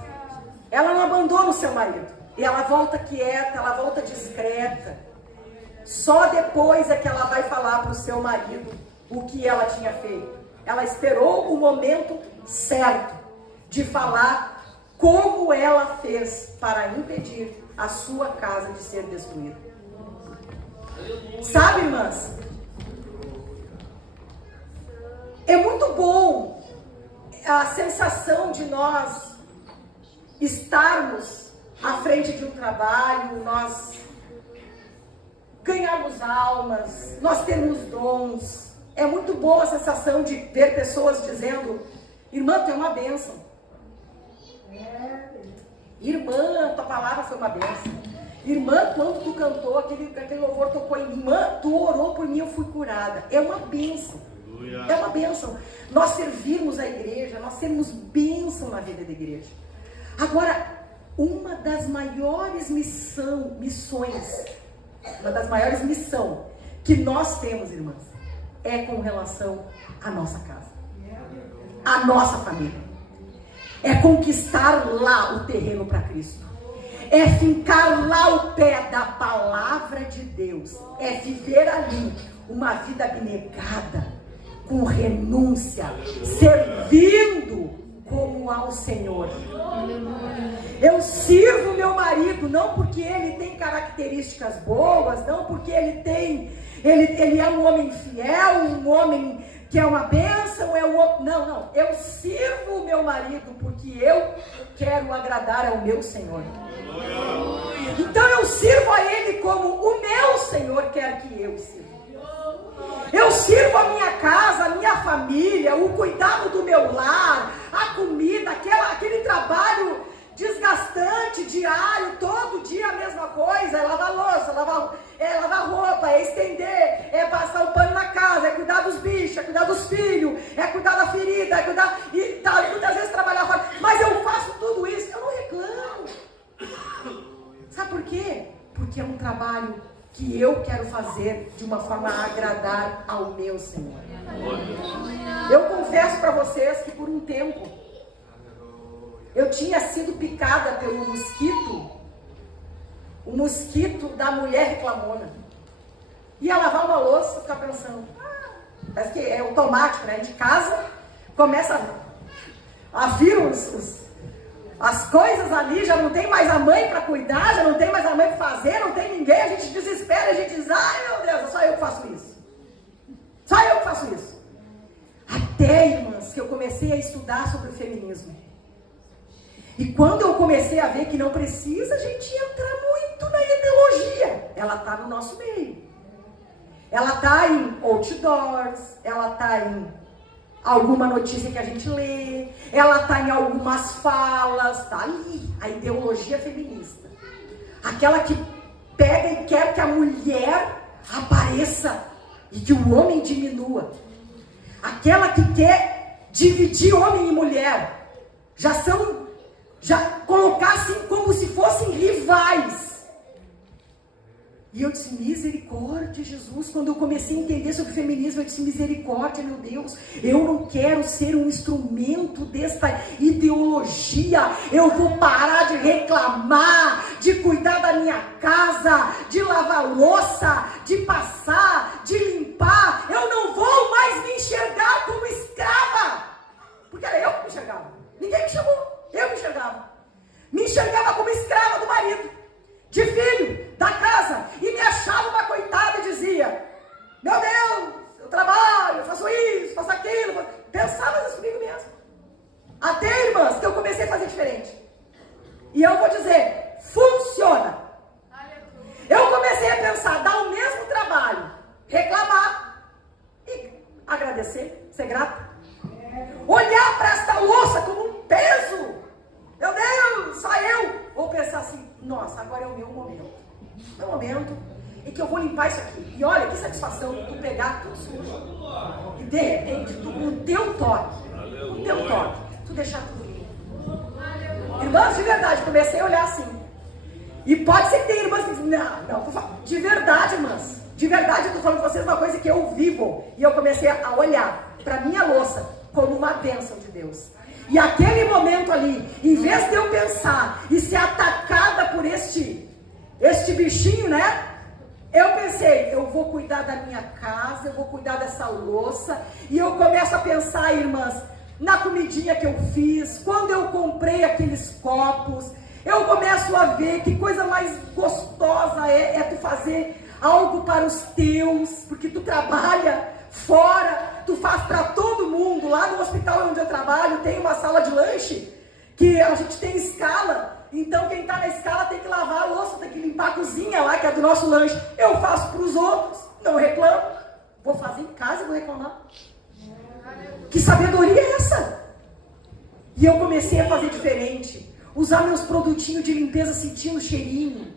Ela não abandona o seu marido. E ela volta quieta, ela volta discreta. Só depois é que ela vai falar para o seu marido o que ela tinha feito. Ela esperou o momento certo de falar como ela fez para impedir a sua casa de ser destruída. Sabe, irmãs? É muito bom a sensação de nós estarmos à frente de um trabalho, nós ganharmos almas, nós termos dons. É muito boa a sensação de ver pessoas dizendo: irmã, tu é uma bênção. Irmã, tua palavra foi uma bênção. Irmã, quando tu cantou, aquele louvor tocou em mim. Irmã, tu orou por mim, eu fui curada. É uma bênção. É uma bênção. Nós servirmos a igreja, nós sermos bênção na vida da igreja. Agora, uma das maiores missões que nós temos, irmãs, é com relação à nossa casa, à nossa família. É conquistar lá o terreno para Cristo. É fincar lá o pé da palavra de Deus. É viver ali uma vida abnegada, com renúncia, servindo como ao Senhor. Eu sirvo meu marido não porque ele tem características boas, não porque ele é um homem fiel, um homem que é uma bênção, não. Eu sirvo o meu marido porque eu quero agradar ao meu Senhor. Então eu sirvo a ele como o meu Senhor quer que eu sirva. Eu sirvo a minha casa, a minha família, o cuidado do meu lar, a comida, aquele trabalho desgastante, diário, todo dia a mesma coisa, é lavar louça, lavar roupa, é estender, é passar o pano na casa, é cuidar dos bichos, é cuidar dos filhos, é cuidar da ferida, é cuidar, e muitas vezes trabalhar fora, mas eu faço tudo isso, eu não reclamo. Sabe por quê? Porque é um trabalho que eu quero fazer de uma forma a agradar ao meu Senhor. Eu confesso para vocês que por um tempo eu tinha sido picada pelo mosquito, o mosquito da mulher reclamona. Ia lavar uma louça, ficar pensando, parece que é automático, né? De casa, começa a vir as coisas ali, já não tem mais a mãe para cuidar, já não tem mais a mãe para fazer, não tem ninguém, a gente desespera, a gente diz, ai meu Deus, é só eu que faço isso. Só eu que faço isso. Até, irmãs, que eu comecei a estudar sobre o feminismo. E quando eu comecei a ver que não precisa a gente entrar muito na ideologia, ela está no nosso meio. Ela está em outdoors, ela está em alguma notícia que a gente lê, ela está em algumas falas, está ali, a ideologia feminista. Aquela que pega e quer que a mulher apareça e que o homem diminua. Aquela que quer dividir homem e mulher. Já colocar assim como se fossem rivais. E eu disse, misericórdia, Jesus. Quando eu comecei a entender sobre o feminismo, eu disse, misericórdia, meu Deus. Eu não quero ser um instrumento desta ideologia. Eu vou parar de reclamar, de cuidar da minha casa, de lavar louça, de passar, de limpar. Eu não vou mais me enxergar como escrava. Porque era eu que me enxergava. Ninguém me chamou. Eu me enxergava. Me enxergava como escrava do marido, de filho, da casa, e me achava uma coitada e dizia, meu Deus, eu trabalho, eu faço isso, faço aquilo. Pensava isso comigo mesmo. Até, irmãs, que eu comecei a fazer diferente. E eu vou dizer, funciona. Eu comecei a pensar, dar o mesmo trabalho, reclamar e agradecer, ser grata. Olhar para esta louça como um peso. Meu Deus, só eu. Vou pensar assim, nossa, agora é o meu momento. Meu momento em que eu vou limpar isso aqui. E olha, que satisfação tu pegar tudo sujo. E de repente, tu, com o teu toque, tu deixar tudo limpo. Irmãs, de verdade, comecei a olhar assim. E pode ser que tenha irmãs que dizem, não, de verdade, irmãs. De verdade, eu tô falando com vocês uma coisa que eu vivo. E eu comecei a olhar para minha louça como uma bênção de Deus. E aquele momento ali, em vez de eu pensar e ser atacada por este bichinho, né? Eu pensei, eu vou cuidar da minha casa, eu vou cuidar dessa louça. E eu começo a pensar, irmãs, na comidinha que eu fiz, quando eu comprei aqueles copos. Eu começo a ver que coisa mais gostosa é tu fazer algo para os teus, porque tu trabalha fora, tu faz para todo mundo. Lá no hospital onde eu trabalho tem uma sala de lanche que a gente tem escala, então quem está na escala tem que lavar a louça, tem que limpar a cozinha lá, que é do nosso lanche. Eu faço para os outros, não reclamo. Vou fazer em casa e vou reclamar. Que sabedoria é essa? E eu comecei a fazer diferente. usar meus produtinhos de limpeza sentindo o cheirinho,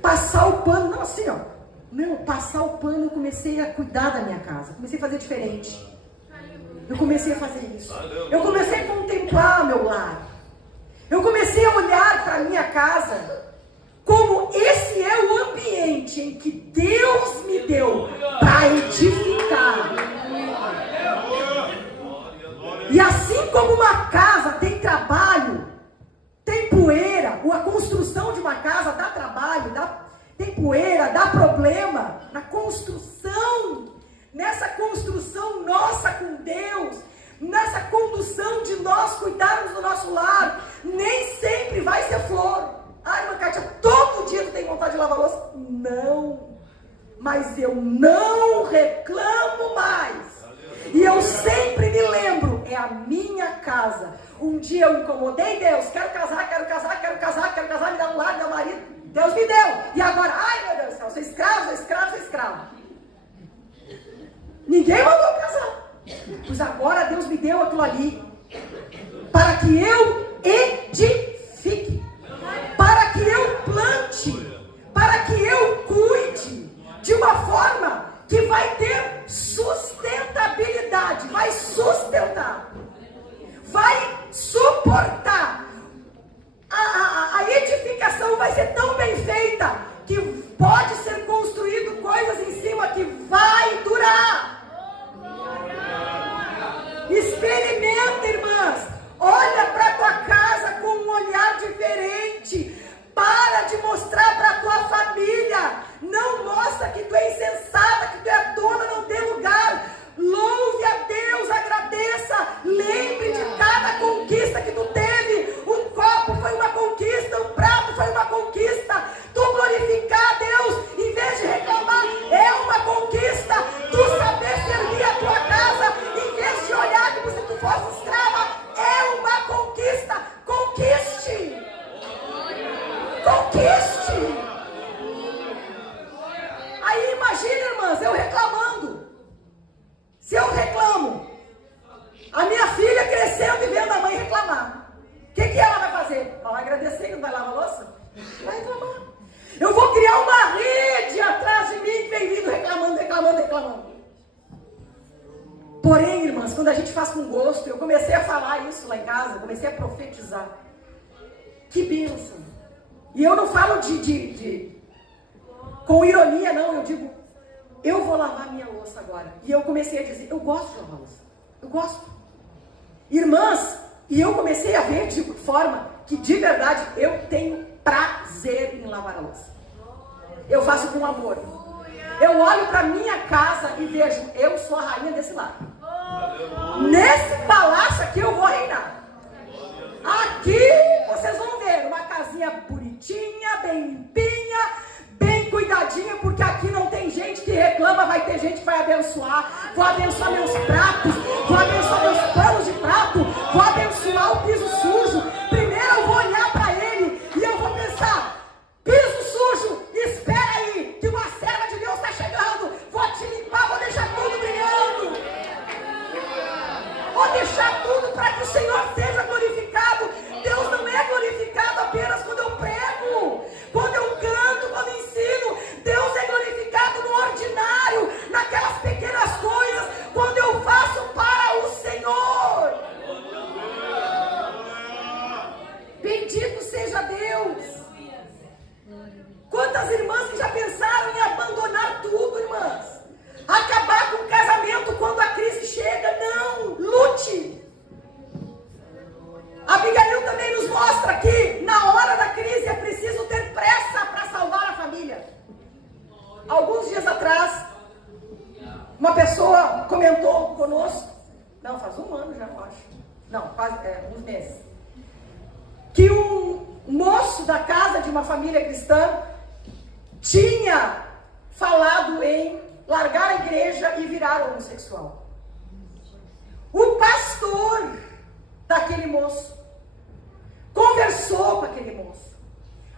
passar o pano, não assim, ó. Não, passar o pano, eu comecei a cuidar da minha casa, comecei a fazer diferente. Eu comecei a fazer isso. Eu comecei a contemplar meu lar. Eu comecei a olhar para a minha casa como esse é o ambiente em que Deus me deu para edificar. E assim como uma casa tem trabalho, tem poeira, ou a construção de uma casa dá trabalho, tem poeira, dá problema, na construção, nessa construção nossa com Deus, nessa condução de nós cuidarmos do nosso lar, nem sempre vai ser flor. Ai, irmã Kátia, todo dia tu tem vontade de lavar louça? Não, mas eu não reclamo mais. E eu sempre me lembro, é a minha casa. Um dia eu incomodei Deus, quero casar, me dá um lar, me dá um marido. Deus me deu. E agora, ai meu Deus do céu, sou escravo. Ninguém mandou casar. Pois agora Deus me deu aquilo ali, para que eu edifique, para que eu plante, para que eu cuide, de uma forma que vai ter sustentabilidade, vai sustentar, vai suportar. A edificação vai ser tão bem feita que pode ser construído coisas em cima que vai durar. Experimenta, irmãs. Olha para a tua casa com um olhar diferente. Para de mostrar para a tua família. Não mostra que tu é insensata, que tu é dona, não tem lugar. Louve a Deus, agradeça. Lembre de cada conquista que tu teve. Um copo foi uma conquista, um prato foi uma conquista. Tu glorificar a Deus, em vez de reclamar, é uma conquista. Tu saber servir a tua casa, em vez de olhar como se tu fosse escrava, é uma conquista. Conquiste. Aí imagina, irmãs, eu reclamando. Se eu reclamo, a minha filha crescendo e vendo a mãe reclamar, o que ela vai fazer? Ela vai agradecer que não vai lavar a louça? Vai reclamar. Eu vou criar uma rede atrás de mim que vem vindo reclamando. Porém, irmãs, quando a gente faz com gosto, eu comecei a falar isso lá em casa, comecei a profetizar. Que bênção. E eu não falo com ironia, não. Eu digo, eu vou lavar minha louça agora. E eu comecei a dizer, eu gosto de lavar louça. Eu gosto. Irmãs, e eu comecei a ver de forma que, de verdade, eu tenho prazer em lavar a louça. Eu faço com amor. Eu olho para minha casa e vejo, eu sou a rainha desse lar. Nesse palácio aqui eu vou reinar. Aqui vocês vão ver uma casinha bonitinha, bem limpinha, bem cuidadinha, porque aqui não tem gente que reclama, vai ter gente que vai abençoar. Vou abençoar meus pratos, vou abençoar meus panos de prato, vou abençoar o piso sujo. Primeiro eu vou olhar para ele e eu vou pensar, piso sujo, espera aí, que uma serva de Deus está chegando. Vou te limpar, vou deixar tudo brilhando. Vou deixar tudo para que o Senhor seja glorificado. Deus não é glorificado apenas quando eu prego, quando eu canto, quando eu ensino. Deus é glorificado no ordinário, naquelas pequenas coisas, quando eu faço para o Senhor. Bendito seja Deus. Quantas irmãs que já pensaram em abandonar tudo, irmãs? Acabar com o casamento quando a crise chega? Não, lute. Abigail também nos mostra que na hora da crise é preciso ter pressa para salvar a família. Alguns dias atrás, uma pessoa comentou conosco, não, faz um ano já, eu acho. Não, faz uns meses. Que um moço da casa de uma família cristã tinha falado em largar a igreja e virar homossexual. O pastor daquele moço conversou com aquele moço,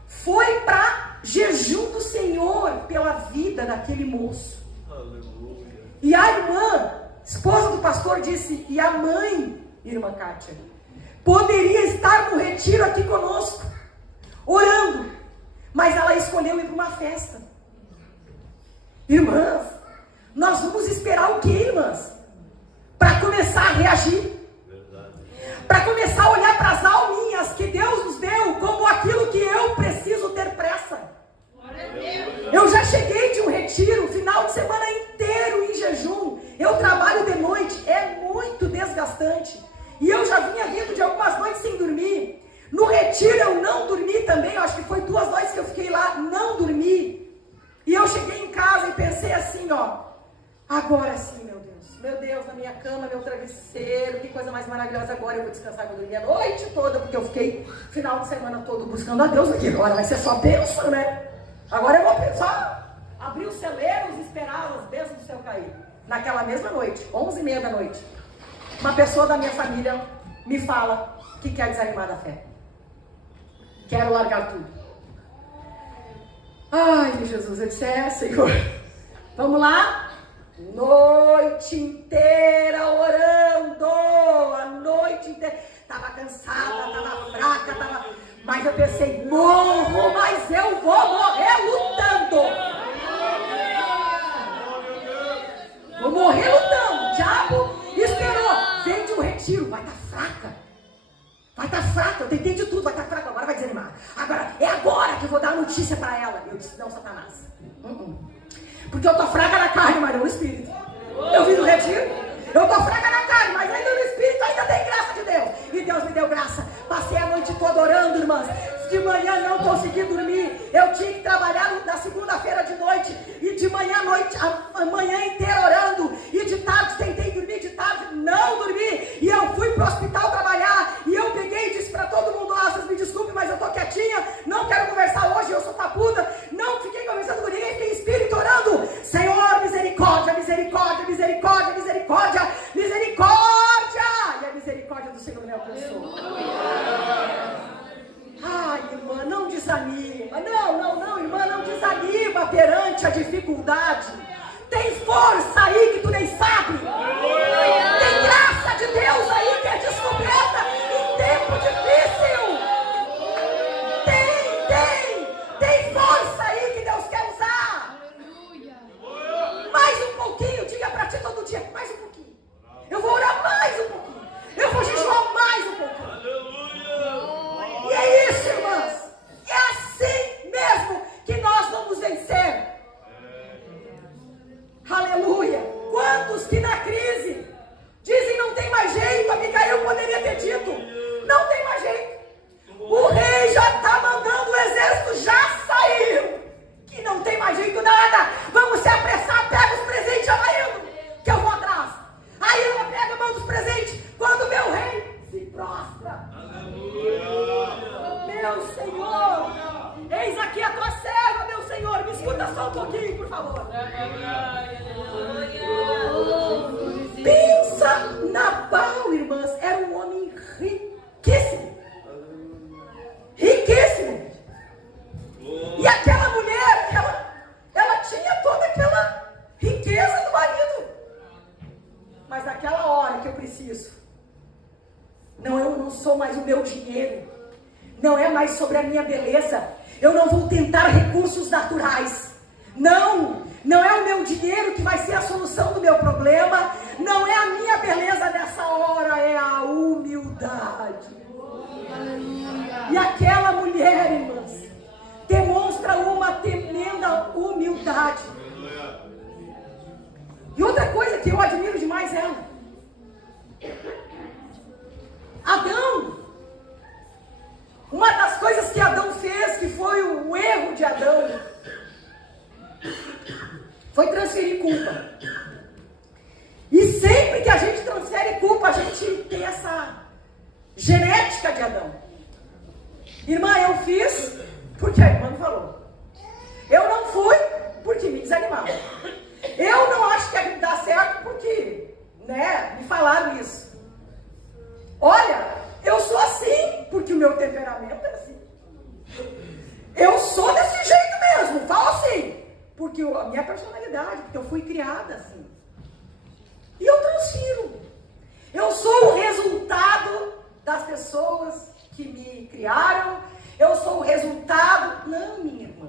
foi para jejum do Senhor pela vida daquele moço. Aleluia. E a irmã, esposa do pastor, disse, e a mãe, irmã Kátia, poderia estar no retiro aqui conosco, orando, mas ela escolheu ir para uma festa. Irmãs, nós vamos esperar o quê, irmãs? Para começar a reagir, para começar a olhar para as alminhas que Deus nos deu como aquilo que eu preciso ter pressa. Eu já cheguei de um retiro, final de semana inteiro em jejum. Eu trabalho de noite, é muito desgastante. E eu já vinha vindo de algumas noites sem dormir. No retiro eu não dormi também, eu acho que foi 2 noites que eu fiquei lá, não dormi. E eu cheguei em casa e pensei assim, ó, agora sim, meu Deus, na minha cama, meu travesseiro, que coisa mais maravilhosa, agora eu vou descansar, vou dormir a noite toda, porque eu fiquei final de semana todo buscando a Deus, aqui agora vai ser só bênção, né? Agora eu vou pensar, abrir os celeiros e esperar as bênçãos do céu cair. Naquela mesma noite, 11h30 da noite, uma pessoa da minha família me fala que quer desanimar da fé. Quero largar tudo. Ai, Jesus, eu disse, Senhor, vamos lá? Noite inteira orando, a noite inteira. Tava cansada, tava fraca, mas eu pensei, morro, mas eu vou morrer lutando. Vou morrer lutando. O diabo esperou. Vem de um retiro, vai estar fraca. Vai estar fraca, eu tentei de tudo, vai estar fraca, agora vai desanimar. Agora, é agora que eu vou dar a notícia para ela. Eu disse, não, Satanás. Porque eu tô fraca na carne, mas não no espírito. Eu vim do retiro, eu tô fraca na carne, mas ainda no espírito ainda tem graça de Deus. E Deus me deu graça. Passei a noite toda orando, irmãs. De manhã não consegui dormir. Eu tinha que trabalhar na segunda-feira de noite. E de manhã à noite, a manhã inteira orando. E de tarde tentei dormir, de tarde não dormi. E eu fui pro hospital trabalhar. E eu peguei e disse pra todo mundo, vocês me desculpem, mas eu tô quietinha. Não quero conversar hoje, eu sou tapuda. Não fiquei conversando com ninguém, fiquei em espírito orando. Senhor, misericórdia, misericórdia, misericórdia, misericórdia, misericórdia. E a misericórdia do Senhor me alcançou. Ai, irmã, não desanima. Não, irmã, não desanima perante a dificuldade. Tem força aí que tu nem sabe. Tem graça de Deus aí que é descoberta em tempo difícil. Tem força aí que Deus quer usar. Mais um pouquinho, diga pra ti todo dia, mais um pouquinho. Eu vou orar mais um pouquinho. Eu vou jejuar mais um pouquinho. E é isso, irmãs. É assim mesmo que nós vamos vencer. Aleluia. Quantos que na crise dizem não tem mais jeito, Abigail poderia ter dito, não tem mais jeito. O rei já está mandando, o exército já saiu. Que não tem mais jeito nada. Vamos se apressar, pega os presentes, já vai indo, que eu vou atrás. Aí ela pega, manda os presentes. Quando vê o rei, se prostra. Meu Senhor, eis aqui a tua serva, meu Senhor. Me escuta só um pouquinho, por favor. Pensa, Nabal, irmãs, era um homem riquíssimo. Riquíssimo. E aquela mulher, ela tinha toda aquela riqueza do marido. Mas naquela hora que eu preciso, eu não sou mais o meu dinheiro, não é mais sobre a minha beleza, eu não vou tentar recursos naturais, não é o meu dinheiro que vai ser a solução do meu problema, não é a minha beleza nessa hora, é a humildade. E aquela mulher, irmãs, demonstra uma tremenda humildade. E outra coisa que eu admiro demais é ela. Adão, uma das coisas que Adão fez, que foi o erro de Adão, foi transferir culpa. E sempre que a gente transfere culpa, a gente tem essa genética de Adão. Irmã, eu fiz porque a irmã me falou. Eu não fui porque me desanimaram. Eu não acho que dá certo porque, me falaram isso. Olha, eu sou assim porque o meu temperamento é assim. Eu sou desse jeito mesmo, falo assim, porque a minha personalidade, porque eu fui criada assim. E eu transfiro. Eu sou o resultado das pessoas que me criaram, eu sou o resultado. Não, minha irmã,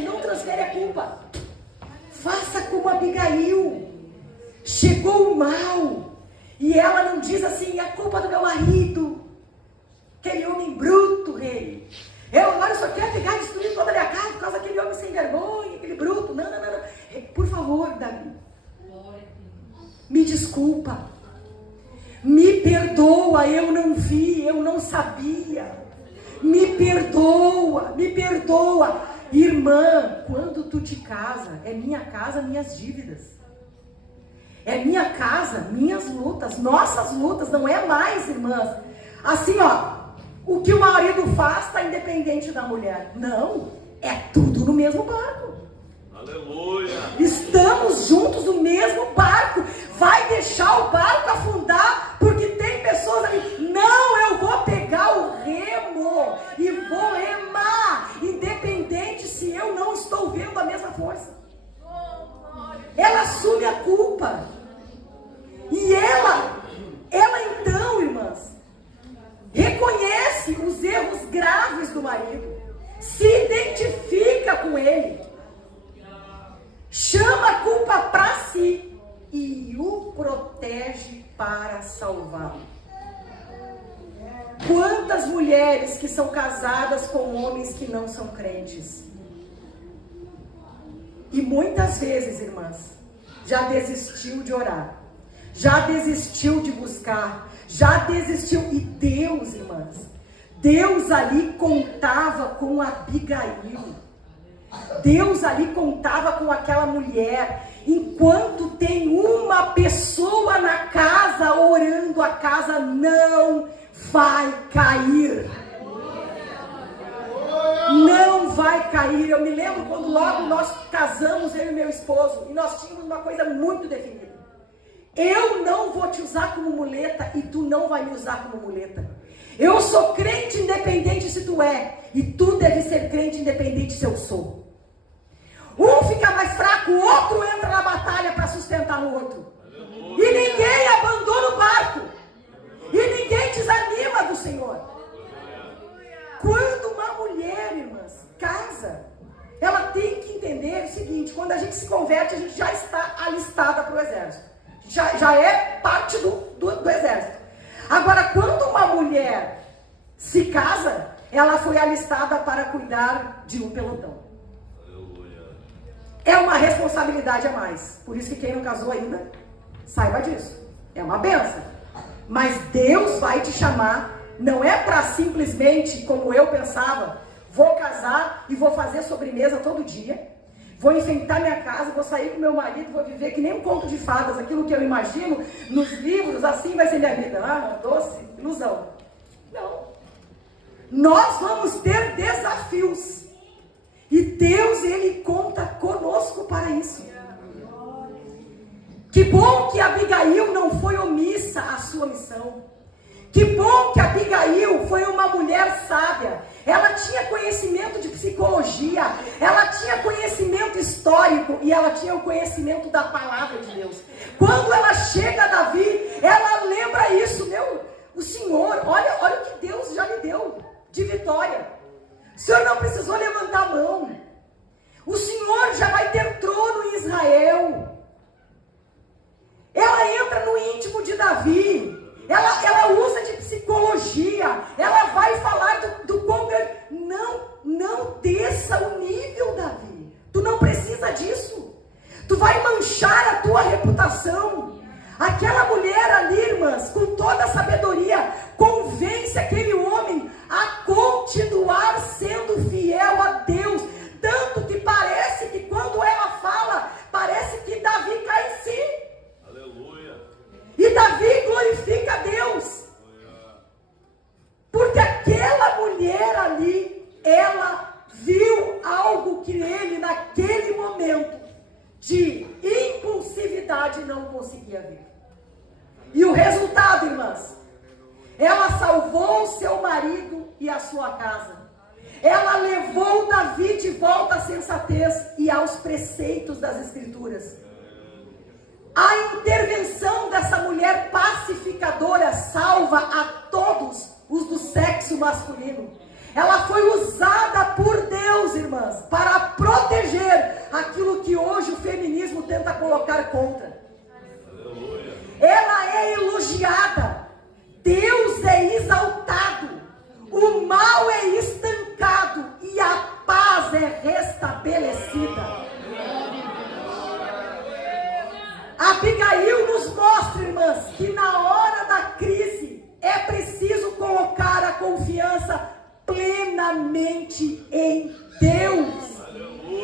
não transfere a culpa. Faça como Abigail. Chegou o mal, e ela não diz assim: é culpa do meu marido, aquele homem bruto, rei. Eu agora só quero pegar e destruir toda a minha casa por causa daquele homem sem vergonha, aquele bruto. Não. Por favor, Davi, me desculpa, me perdoa, eu não vi, eu não sabia. Me perdoa. Irmã, quando tu te casa, é minha casa, minhas dívidas. É minha casa, minhas lutas, nossas lutas, não é mais, irmãs. Assim, o que o marido faz está independente da mulher. Não, é tudo no mesmo barco. Aleluia. Estamos juntos no mesmo barco. Vai deixar o barco afundar porque tem pessoas ali. Não, eu vou pegar o remo e vou remar, independente se eu não estou vendo a mesma força. Ela assume a culpa. E ela então, irmãs, reconhece os erros graves do marido, se identifica com ele, chama a culpa para si e o protege para salvá-lo. Quantas mulheres que são casadas com homens que não são crentes? E muitas vezes, irmãs, já desistiu de orar, já desistiu de buscar, já desistiu. E Deus, irmãs, Deus ali contava com Abigail. Deus ali contava com aquela mulher. Enquanto tem uma pessoa na casa orando, a casa não vai cair. Não vai cair. Eu me lembro quando logo nós casamos, eu e meu esposo, e nós tínhamos uma coisa muito definida: eu não vou te usar como muleta e tu não vai me usar como muleta. Eu sou crente independente se tu é, e tu deve ser crente independente se eu sou. Um fica mais fraco, o outro entra na batalha para sustentar o outro. E ninguém abandona o barco. E ninguém desanima do Senhor. Quando uma mulher, irmãs, casa, ela tem que entender o seguinte: quando a gente se converte, a gente já está alistada para o exército. Já é parte do exército. Agora, quando uma mulher se casa, ela foi alistada para cuidar de um pelotão. É uma responsabilidade a mais. Por isso que quem não casou ainda, saiba disso. É uma bênção. Mas Deus vai te chamar, não é para simplesmente, como eu pensava, vou casar e vou fazer sobremesa todo dia, vou enfeitar minha casa, vou sair com meu marido, vou viver que nem um conto de fadas, aquilo que eu imagino nos livros, assim vai ser minha vida. Ah, doce, ilusão. Não. Nós vamos ter desafios. E Deus, Ele conta conosco para isso. Que bom que Abigail não foi omissa à sua missão. Que bom que Abigail foi uma mulher sábia. Ela tinha conhecimento de psicologia, ela tinha conhecimento histórico e ela tinha o conhecimento da palavra de Deus. Quando ela chega a Davi, ela lembra isso. O Senhor, olha o que Deus já lhe deu de vitória. O Senhor não precisou levantar a mão. O Senhor já vai ter trono em Israel. Ela entra no íntimo de Davi. Ela usa de psicologia. Ela vai falar do quão grande. Não desça o nível, Davi. Tu não precisa disso. Tu vai manchar a tua reputação. Aquela mulher ali, irmãs, com toda a sabedoria, convence aquele homem a continuar sendo fiel a Deus. Tanto que parece que quando ela fala, parece que Davi cai em si. Aleluia. E Davi glorifica a Deus. Porque aquela mulher ali, ela viu algo que ele, naquele momento de impulsividade, não conseguia ver. E o resultado, irmãs, ela salvou o seu marido e a sua casa. Ela levou Davi de volta à sensatez e aos preceitos das Escrituras. A intervenção dessa mulher pacificadora salva a todos masculino. Ela foi usada por Deus, irmãs, para proteger aquilo que hoje o feminismo tenta colocar contra. Aleluia. Ela é elogiada. Deus é exaltado. O mal é estancado e a paz é restabelecida. Abigail nos mostra, irmãs, que na hora da crise é preciso colocar a confiança plenamente em Deus.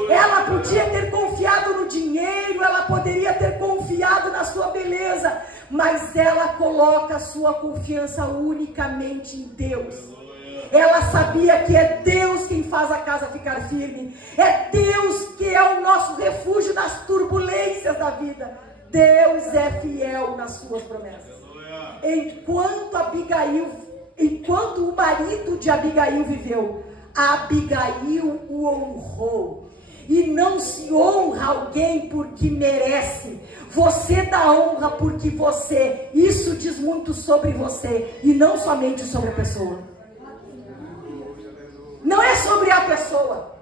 Ela podia ter confiado no dinheiro, ela poderia ter confiado na sua beleza, mas ela coloca a sua confiança unicamente em Deus. Ela sabia que é Deus quem faz a casa ficar firme, é Deus que é o nosso refúgio nas turbulências da vida. Deus é fiel nas suas promessas. Enquanto o marido de Abigail viveu, Abigail o honrou. E não se honra alguém porque merece. Você dá honra porque você. Isso diz muito sobre você e não somente sobre a pessoa. Não é sobre a pessoa.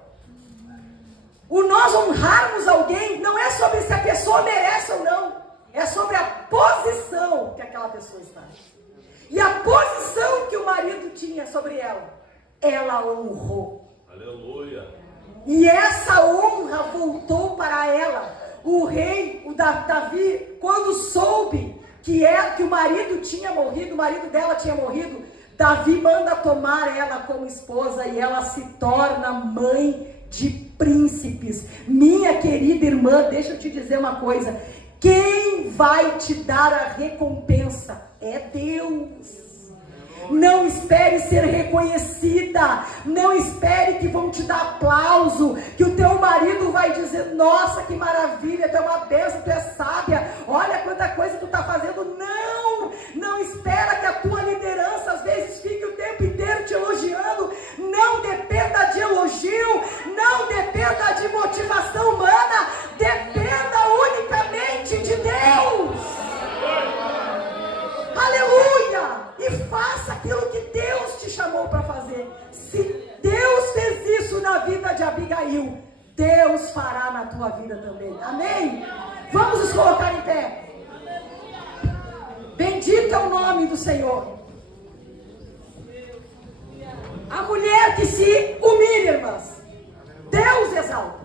O nós honrarmos alguém não é sobre se a pessoa merece ou não. É sobre a posição que aquela pessoa está. E a posição que o marido tinha sobre ela, ela honrou. Aleluia. E essa honra voltou para ela. O rei, o Davi, quando soube que o marido tinha morrido, o marido dela tinha morrido, Davi manda tomar ela como esposa e ela se torna mãe de príncipes. Minha querida irmã, deixa eu te dizer uma coisa. Quem vai te dar a recompensa é Deus. Não espere ser reconhecida. Não espere que vão te dar aplauso, que o teu marido vai dizer: nossa, que maravilha, tu é uma bênção, tu é sábia, olha quanta coisa tu está fazendo. Não espera que a tua liderança às vezes fique o tempo inteiro te elogiando. Não dependa de elogio, não dependa de motivação humana, dependa unicamente de Deus. Aleluia! E faça aquilo que Deus te chamou para fazer. Se Deus fez isso na vida de Abigail, Deus fará na tua vida também. Amém? Vamos nos colocar em pé. Bendito é o nome do Senhor. A mulher que se humilha, irmãs, Deus exalta.